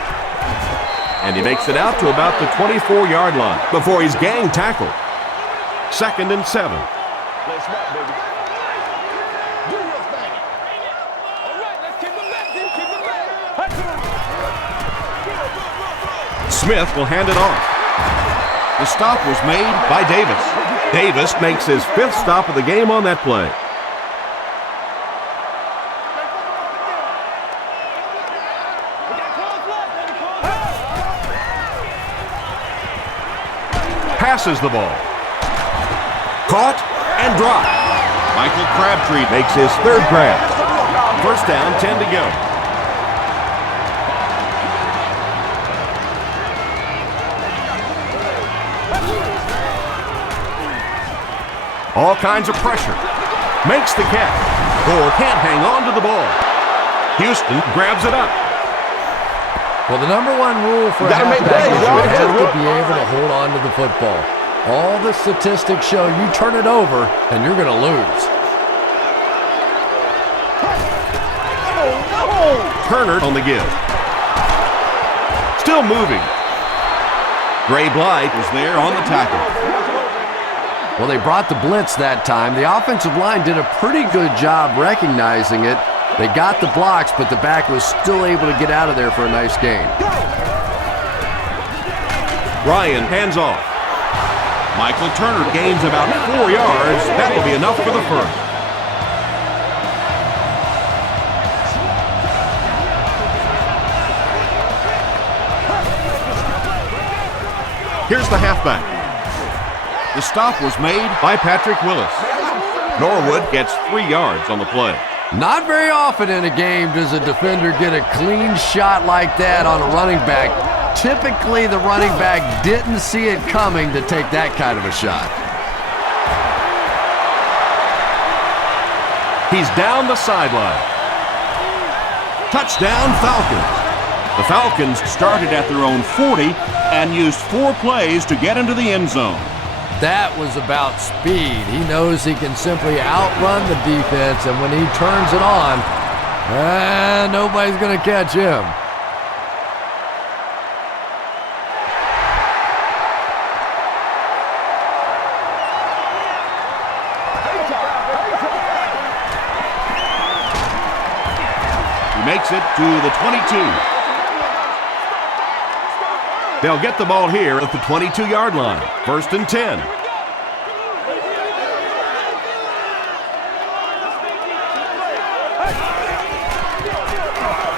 And he makes it out to about the 24-yard line before he's gang tackled. 2nd and 7. Smith will hand it off. The stop was made by Davis. Davis makes his 5th stop of the game on that play. Passes the ball. Caught and dropped. Michael Crabtree makes his 3rd grab. First down, 10 to go. All kinds of pressure. Makes the catch. Gore can't hang on to the ball. Houston grabs it up. Well, the number 1 rule for a halfback is you have to be able to hold on to the football. All the statistics show you turn it over and you're going to lose. Turner on the give. Still moving. Gray Blight was there on the tackle. Well, they brought the blitz that time. The offensive line did a pretty good job recognizing it. They got the blocks, but the back was still able to get out of there for a nice gain. Ryan hands off. Michael Turner gains about 4 yards. That will be enough for the first. Here's the halfback. The stop was made by Patrick Willis. Norwood gets 3 yards on the play. Not very often in a game does a defender get a clean shot like that on a running back. Typically, the running back didn't see it coming to take that kind of a shot. He's down the sideline. Touchdown, Falcons. The Falcons started at their own 40 and used 4 plays to get into the end zone. That was about speed. He knows he can simply outrun the defense, and when he turns it on, nobody's going to catch him. He makes it to the 22. They'll get the ball here at the 22-yard line. 1st and 10.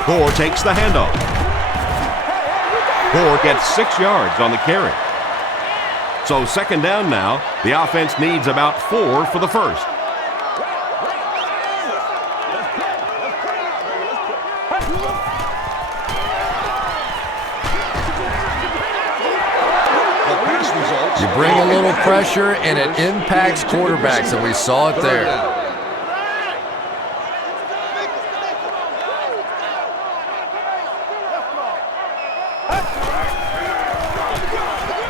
Gore takes the handoff. Gore gets 6 yards on the carry. So 2nd down now. The offense needs about 4 for the first. You bring a little pressure, and it impacts quarterbacks, and we saw it there.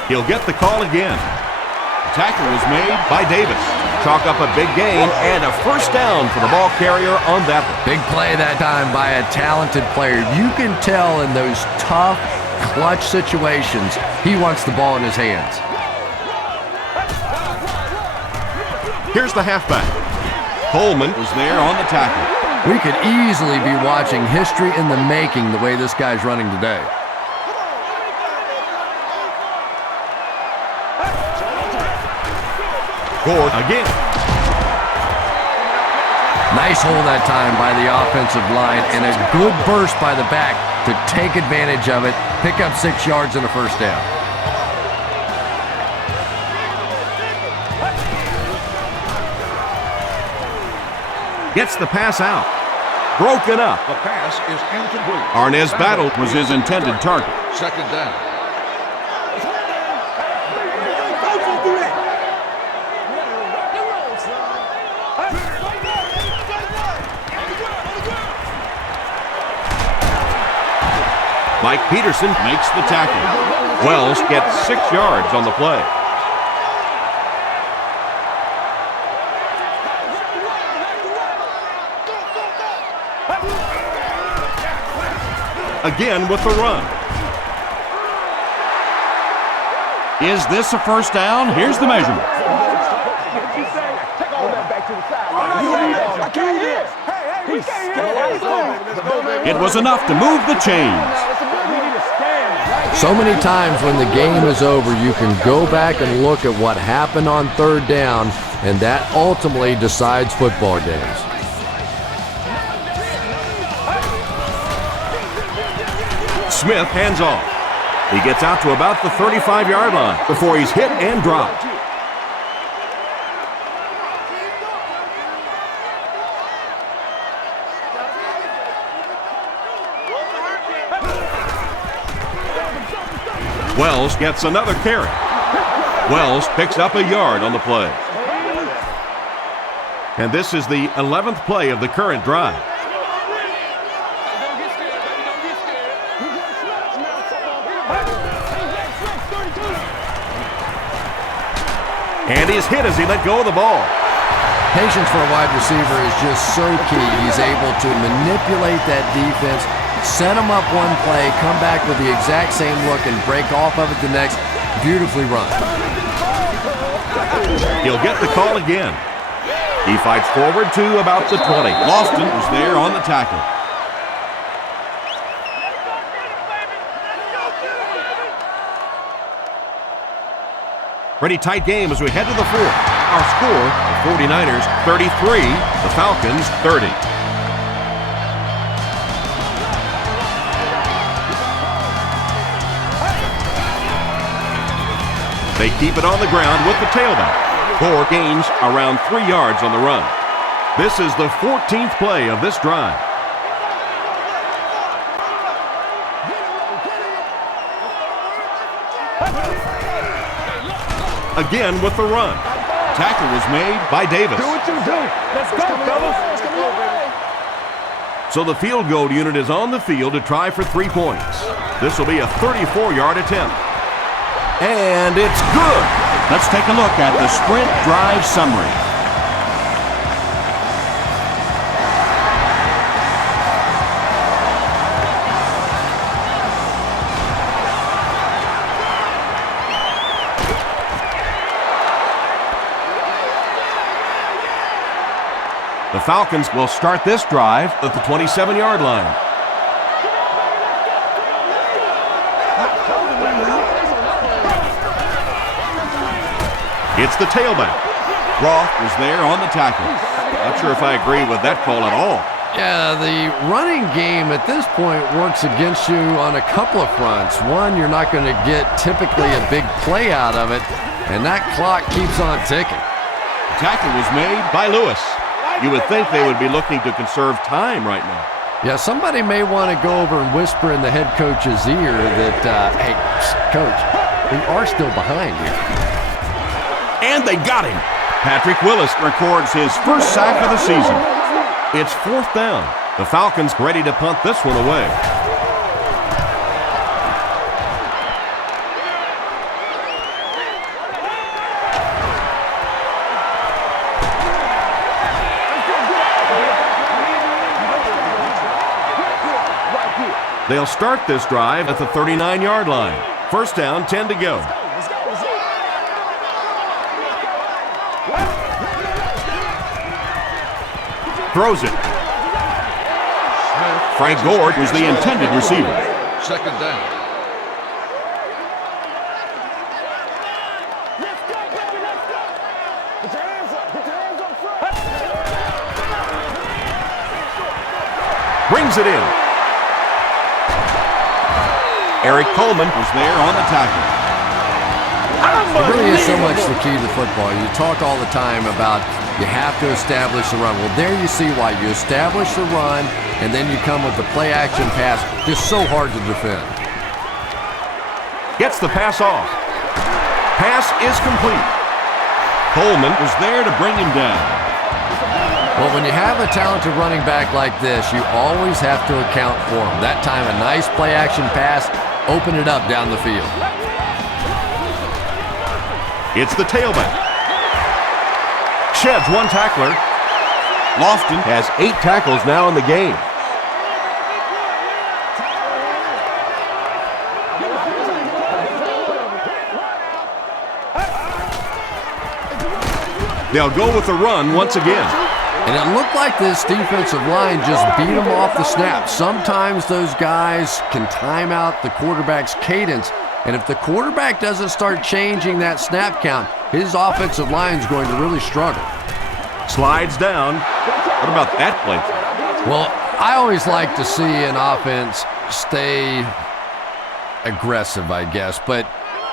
He'll get the call again. The tackle was made by Davis. Chalk up a big gain and a first down for the ball carrier on that one. Big play that time by a talented player. You can tell in those tough, clutch situations, he wants the ball in his hands. Here's the halfback. Coleman was there on the tackle. We could easily be watching history in the making the way this guy's running today. Gore again. Nice hold that time by the offensive line, and a good burst by the back to take advantage of it, pick up 6 yards and a first down. Gets the pass out. Broken up. The pass is incomplete. Arnaz Battle was his intended target. 2nd down. Mike Peterson makes the tackle. Wells gets 6 yards on the play. Again with the run. Is this a first down? Here's the measurement. It was enough to move the chains. So many times when the game is over, you can go back and look at what happened on third down, and that ultimately decides football games. Smith hands off. He gets out to about the 35-yard line before he's hit and dropped. Wells gets another carry. Wells picks up a yard on the play. And this is the 11th play of the current drive. And he's hit as he let go of the ball. Patience for a wide receiver is just so key. He's able to manipulate that defense, set them up one play, come back with the exact same look, and break off of it the next. Beautifully run. He'll get the call again. He fights forward to about the 20. Lofton was there on the tackle. Pretty tight game as we head to the fourth. Our score, the 49ers 33, the Falcons 30. They keep it on the ground with the tailback. Gore gains around 3 yards on the run. This is the 14th play of this drive. Again with the run. Tackle was made by Davis. Do what you do. Let's go, fellas. So the field goal unit is on the field to try for 3 points. This will be a 34-yard attempt. And it's good. Let's take a look at the sprint drive summary. The Falcons will start this drive at the 27-yard line. It's the tailback. Roth was there on the tackle. Not sure if I agree with that call at all. Yeah, the running game at this point works against you on a couple of fronts. One, you're not going to get typically a big play out of it, and that clock keeps on ticking. Tackle was made by Lewis. You would think they would be looking to conserve time right now. Yeah, somebody may want to go over and whisper in the head coach's ear that, hey, coach, we are still behind here. And they got him. Patrick Willis records his first sack of the season. It's 4th down. The Falcons ready to punt this one away. They'll start this drive at the 39-yard line. First down, 10 to go. Throws it. Frank Gore was the intended receiver. 2nd down. Brings it in. Eric Coleman was there on the tackle. It really is so much the key to football. You talk all the time about you have to establish the run. Well, there you see why. You establish the run, and then you come with the play-action pass. Just so hard to defend. Gets the pass off. Pass is complete. Coleman was there to bring him down. Well, when you have a talented running back like this, you always have to account for him. That time, a nice play-action pass, open it up down the field. It's the tailback. Sheds one tackler. Lofton has 8 tackles now in the game. They'll go with the run once again. And it looked like this defensive line just beat them off the snap. Sometimes those guys can time out the quarterback's cadence. And if the quarterback doesn't start changing that snap count, his offensive line is going to really struggle. Slides down. What about that play? Well, I always like to see an offense stay aggressive, I guess. But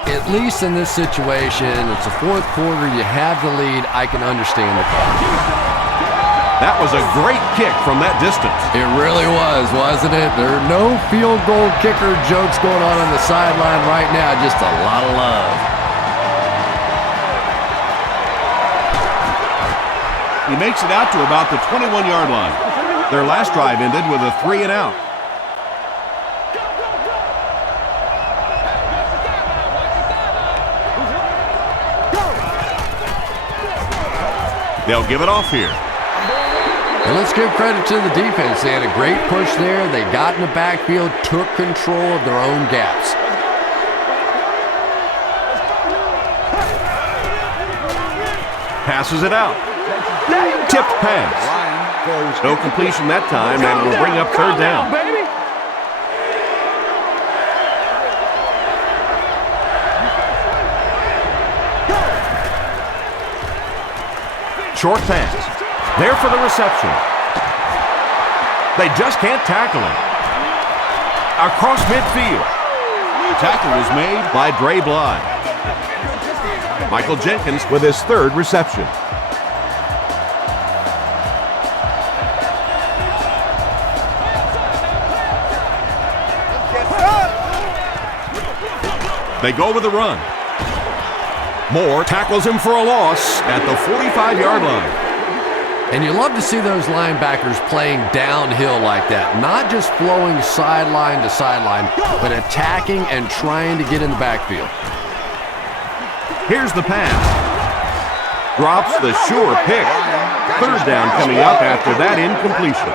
at least in this situation, it's the fourth quarter, you have the lead, I can understand the call. That was a great kick from that distance. It really was, wasn't it? There are no field goal kicker jokes going on the sideline right now, just a lot of love. He makes it out to about the 21-yard line. Their last drive ended with a 3-and-out. They'll give it off here. And let's give credit to the defense. They had a great push there. They got in the backfield, took control of their own gaps. Passes it out. Tipped pass. No completion that time, and will bring up third down. Short pass. There for the reception. They just can't tackle him. Across midfield. Tackle was made by R.B.I. Michael Jenkins with his third reception. They go with the run. Moore tackles him for a loss at the 45-yard line. And you love to see those linebackers playing downhill like that, not just flowing sideline to sideline, but attacking and trying to get in the backfield. Here's the pass. Drops the sure pick. Third down coming up after that incompletion.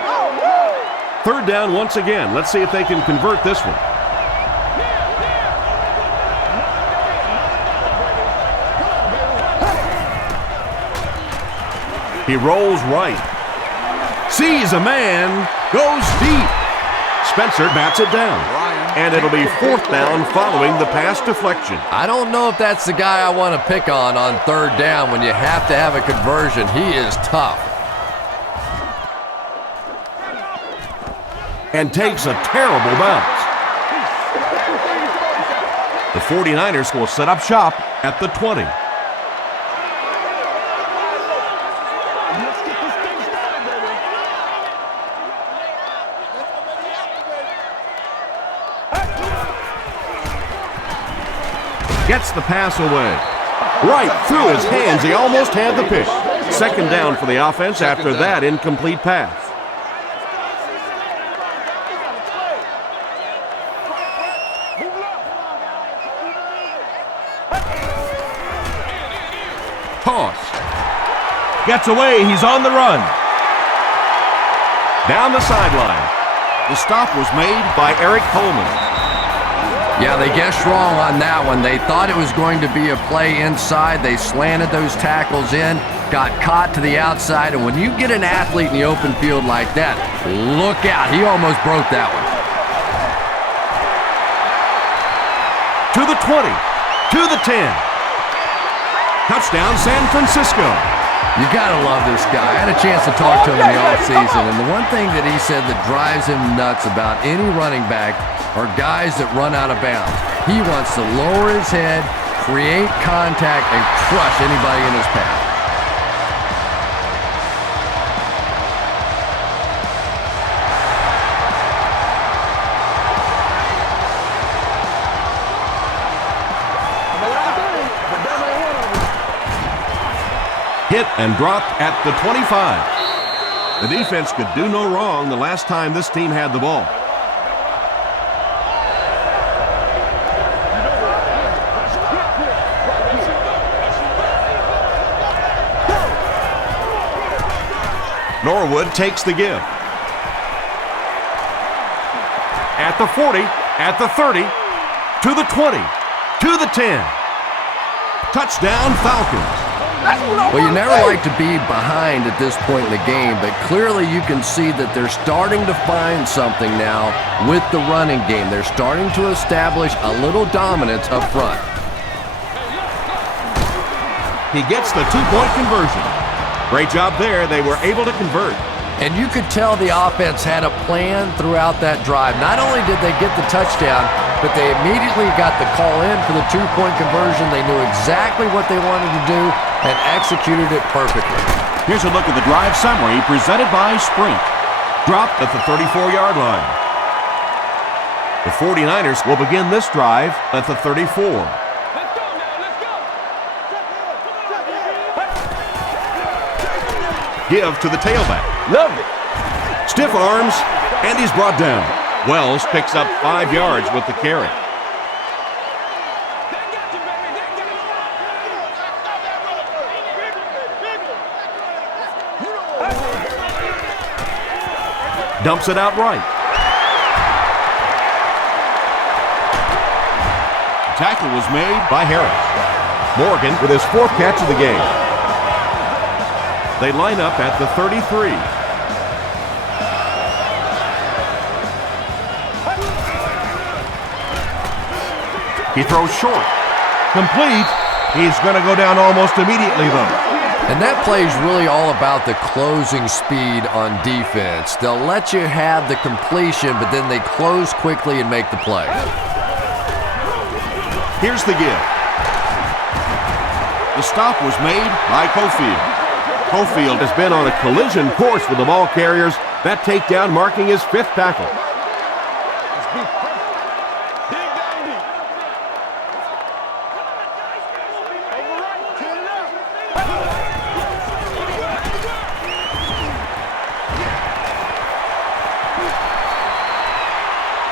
Third down once again. Let's see if they can convert this one. He rolls right. Sees a man. Goes deep. Spencer bats it down. And it'll be fourth down following the pass deflection. I don't know if that's the guy I want to pick on third down when you have to have a conversion. He is tough. And takes a terrible bounce. The 49ers will set up shop at the 20. Gets the pass away. Right through his hands. He almost had the pick. Second down for the offense after that incomplete pass. Toss. Gets away. He's on the run. Down the sideline. The stop was made by Eric Coleman. Yeah, they guessed wrong on that one. They thought it was going to be a play inside. They slanted those tackles in, got caught to the outside, and when you get an athlete in the open field like that, look out. He almost broke that one. To the 20, to the 10. Touchdown, San Francisco. You gotta love this guy. I had a chance to talk to him in the offseason, and the one thing that he said that drives him nuts about any running back are guys that run out of bounds. He wants to lower his head, create contact, and crush anybody in his path. Hit and dropped at the 25. The defense could do no wrong the last time this team had the ball. Norwood takes the give. At the 40, at the 30, to the 20, to the 10. Touchdown, Falcons. Well, you never like to be behind at this point in the game, but clearly you can see that they're starting to find something now with the running game. They're starting to establish a little dominance up front. He gets the two-point conversion. Great job there. They were able to convert. And you could tell the offense had a plan throughout that drive. Not only did they get the touchdown, but they immediately got the call in for the two-point conversion. They knew exactly what they wanted to do and executed it perfectly. Here's a look at the drive summary presented by Sprint. Dropped at the 34-yard line. The 49ers will begin this drive at the 34. Give to the tailback. Love it. Stiff arms, and he's brought down. Wells picks up 5 yards with the carry. Dumps it out right. The tackle was made by Harris. Morgan with his 4th catch of the game. They line up at the 33. He throws short. Complete. He's going to go down almost immediately, though. And that play is really all about the closing speed on defense. They'll let you have the completion, but then they close quickly and make the play. Here's the give. The stop was made by Cofield. Cofield has been on a collision course with the ball carriers. That takedown marking his 5th tackle.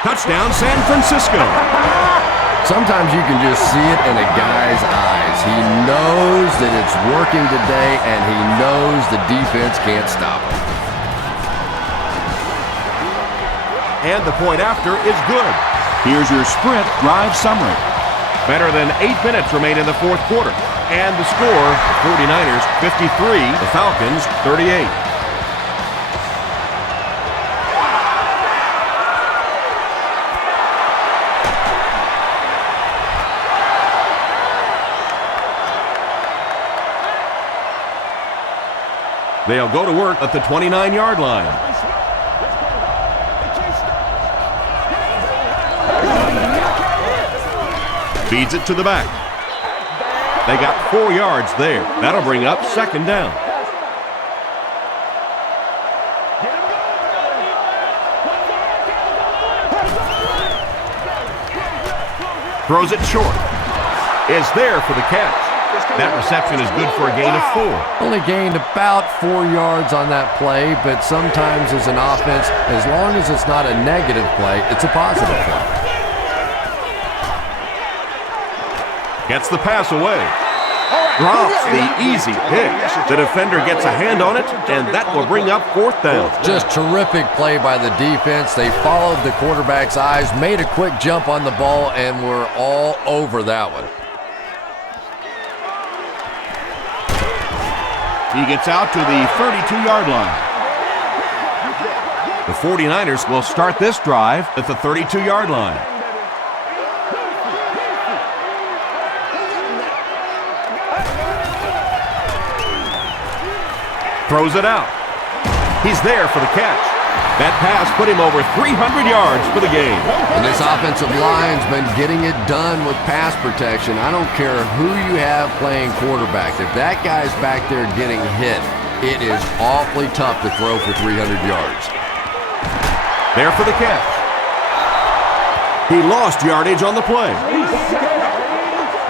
Touchdown, San Francisco. Sometimes you can just see it in a guy's eyes. He knows that it's working today, and he knows the defense can't stop him. And the point after is good. Here's your Sprint drive summary. Better than 8 minutes remain in the 4th quarter. And the score, the 49ers 53, the Falcons 38. They'll go to work at the 29-yard line. Feeds it to the back. They got 4 yards there. That'll bring up 2nd down. Throws it short. Is there for the catch. That reception is good for a gain of 4. Only gained about 4 yards on that play, but sometimes as an offense, as long as it's not a negative play, it's a positive play. Gets the pass away. Drops the easy pick. The defender gets a hand on it, and that will bring up 4th down. Just terrific play by the defense. They followed the quarterback's eyes, made a quick jump on the ball, and were all over that one. He gets out to the 32-yard line. The 49ers will start this drive at the 32-yard line. Throws it out. He's there for the catch. That pass put him over 300 yards for the game. And this offensive line's been getting it done with pass protection. I don't care who you have playing quarterback. If that guy's back there getting hit, it is awfully tough to throw for 300 yards. There for the catch. He lost yardage on the play.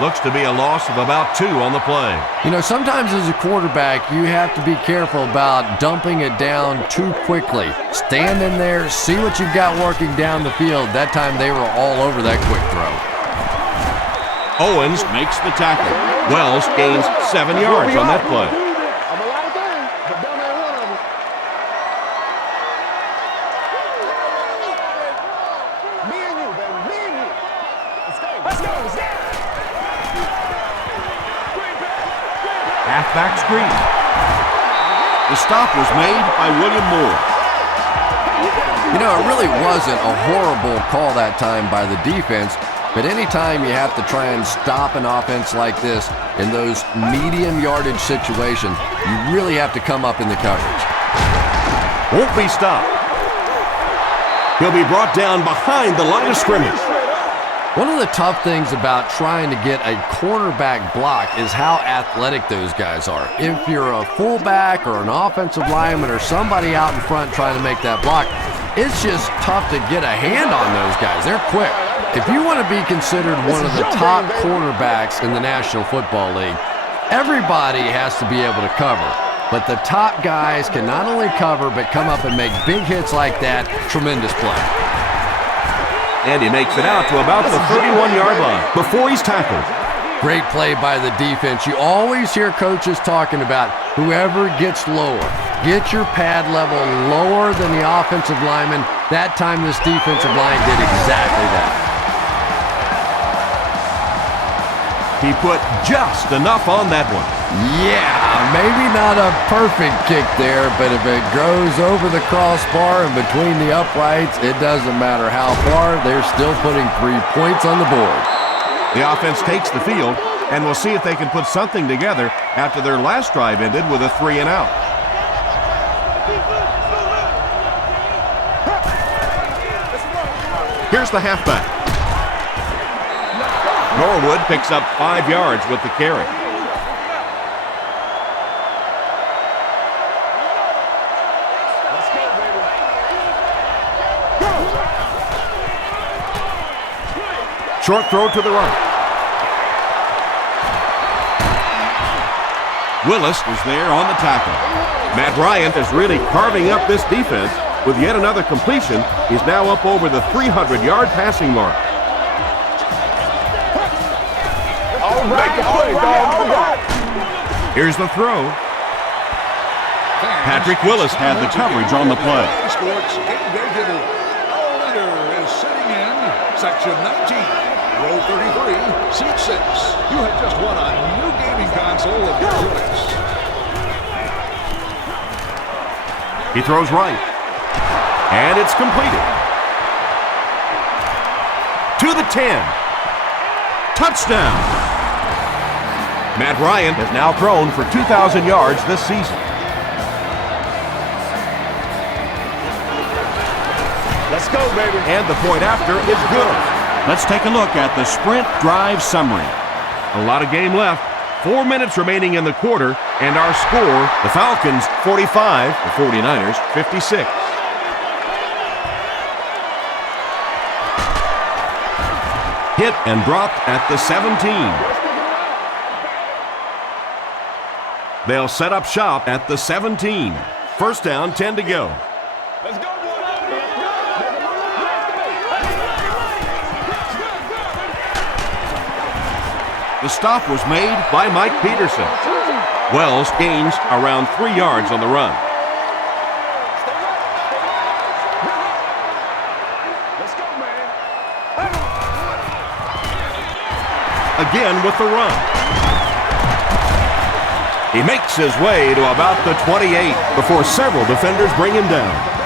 Looks to be a loss of about 2 on the play. You know, sometimes as a quarterback, you have to be careful about dumping it down too quickly. Stand in there, see what you've got working down the field. That time they were all over that quick throw. Owens makes the tackle. Wells gains 7 yards on that play. Halfback screen. The stop was made by William Moore. You know, it really wasn't a horrible call that time by the defense, but anytime you have to try and stop an offense like this in those medium yardage situations, you really have to come up in the coverage. Won't be stopped. He'll be brought down behind the line of scrimmage. One of the tough things about trying to get a cornerback block is how athletic those guys are. If you're a fullback or an offensive lineman or somebody out in front trying to make that block, it's just tough to get a hand on those guys. They're quick. If you want to be considered one of the top cornerbacks in the National Football League, everybody has to be able to cover. But the top guys can not only cover, but come up and make big hits like that. Tremendous play. And he makes it out to about the 31-yard line before he's tackled. Great play by the defense. You always hear coaches talking about whoever gets lower. Get your pad level lower than the offensive lineman. That time this defensive line did exactly that. He put just enough on that one. Yeah, maybe not a perfect kick there, but if it goes over the crossbar and between the uprights, it doesn't matter how far, they're still putting 3 points on the board. The offense takes the field, and we'll see if they can put something together after their last drive ended with a 3-and-out. Here's the halfback. Norwood picks up 5 yards with the carry. Short throw to the right. Willis is there on the tackle. Matt Ryan is really carving up this defense with yet another completion. He's now up over the 300-yard passing mark. Here's the throw. Patrick Willis had the coverage on the play. Sports game day dinner. Our leader is sitting in section 19, row 33, seat 6. You have just won a new gaming console of your choice. He throws right. And it's completed. To the 10. Touchdown. Matt Ryan has now thrown for 2,000 yards this season. Let's go, baby. And the point after is good. Let's take a look at the sprint drive summary. A lot of game left. 4 minutes remaining in the quarter, and our score, the Falcons 45, the 49ers 56. Hit and dropped at the 17. They'll set up shop at the 17. First down, 10 to go. Let's go, The stop was made by Mike Peterson. Wells gains around 3 yards on the run. Let's go, man. Again with the run. He makes his way to about the 28 before several defenders bring him down.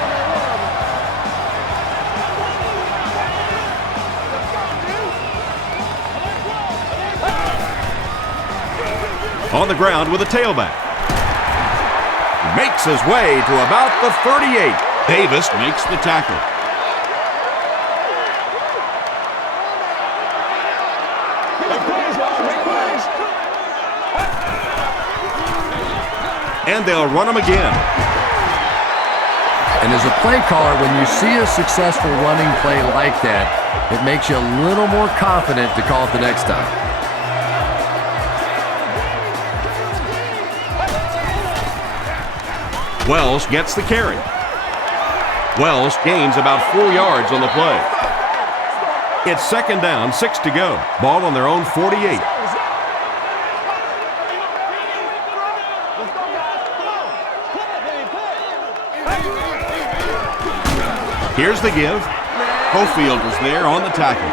On the ground with a tailback. He makes his way to about the 38. Davis makes the tackle. And they'll run him again. And as a play caller, when you see a successful running play like that, it makes you a little more confident to call it the next time. Wells gets the carry. Wells gains about 4 yards on the play. It's second down, 6 to go. Ball on their own 48. Here's the give. Hofield is there on the tackle.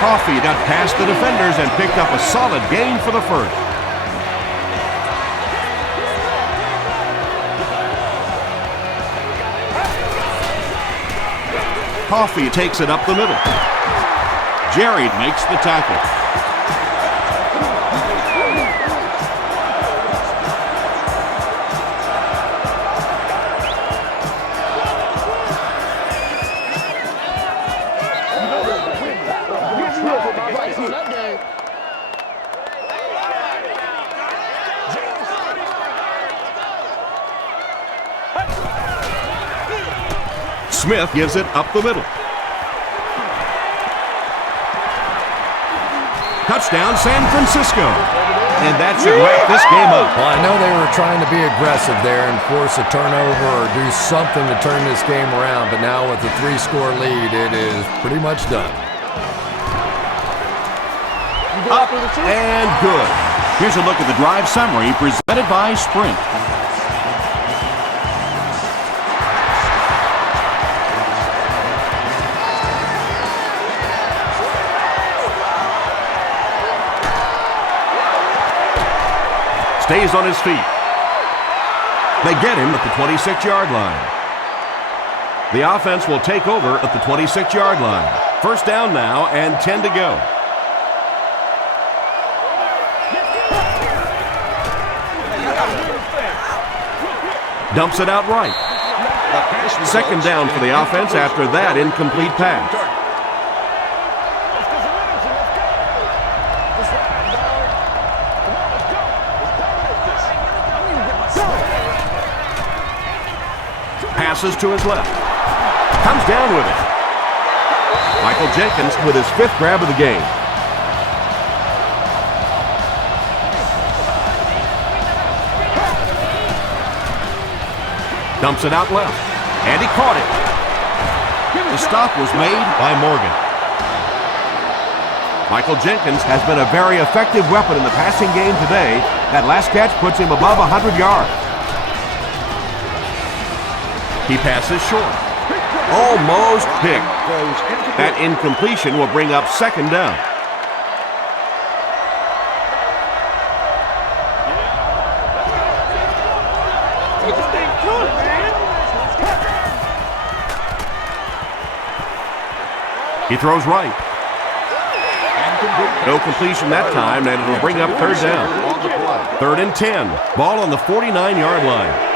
Coffee got past the defenders and picked up a solid gain for the first. Coffee takes it up the middle. Jerry makes the tackle. Smith gives it up the middle. Touchdown, San Francisco. And that should wrap this game up. Well, I know they were trying to be aggressive there and force a turnover or do something to turn this game around, but now with the 3-score lead, it is pretty much done. Up and good. Here's a look at the drive summary presented by Sprint. Stays on his feet. They get him at the 26-yard line. The offense will take over at the 26-yard line. First down now and 10 to go. Dumps it out right. Second down for the offense after that incomplete pass. Passes to his left. Comes down with it. Michael Jenkins with his 5th grab of the game. Dumps it out left. And he caught it. The stop was made by Morgan. Michael Jenkins has been a very effective weapon in the passing game today. That last catch puts him above 100 yards. He passes short. Almost picked. That incompletion will bring up second down. He throws right. No completion that time, and it'll bring up third down. 3rd and 10. Ball on the 49-yard line.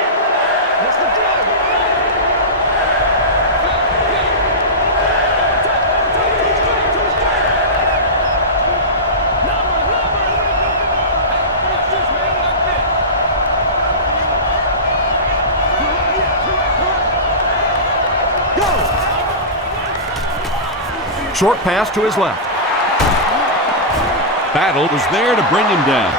Short pass to his left. Battle was there to bring him down.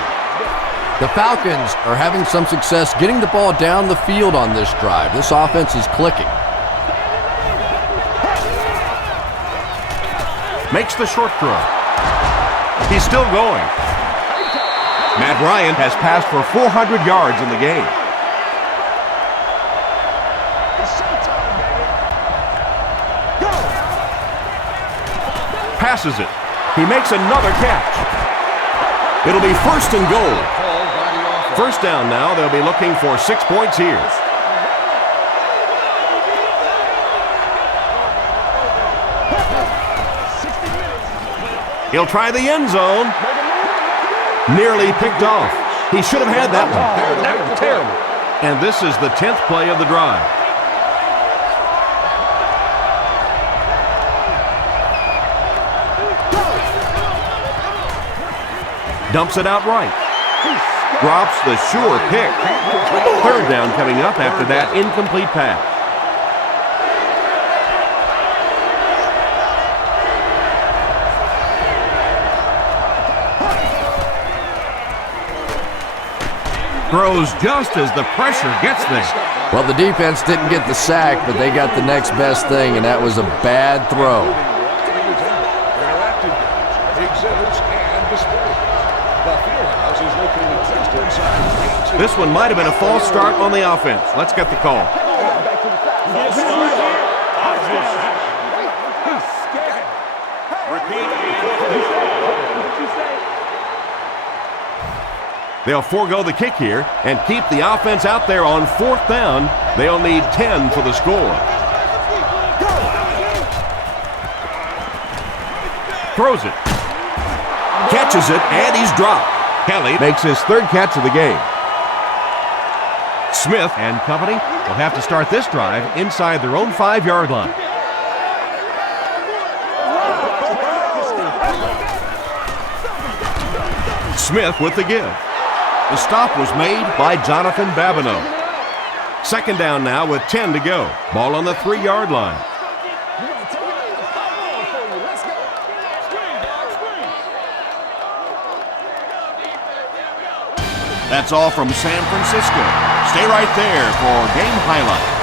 The Falcons are having some success getting the ball down the field on this drive. This offense is clicking. Makes the short throw. He's still going. Matt Ryan has passed for 400 yards in the game. Passes it. He makes another catch. It'll be 1st and goal. First down now. They'll be looking for 6 points here. He'll try the end zone. Nearly picked off. He should have had that one. That was terrible. And this is the 10th play of the drive. Dumps it out right. Drops the sure pick. Third down coming up after that incomplete pass. Throws just as the pressure gets there. Well, the defense didn't get the sack, but they got the next best thing, and that was a bad throw. This one might have been a false start on the offense. Let's get the call. They'll forego the kick here and keep the offense out there on 4th down. They'll need 10 for the score. Throws it. Catches it, and he's dropped. Kelly makes his 3rd catch of the game. Smith and company will have to start this drive inside their own 5-yard line. Smith with the give. The stop was made by Jonathan Babineau. 2nd down now with 10 to go. Ball on the 3-yard line. That's all from San Francisco. Stay right there for game highlights.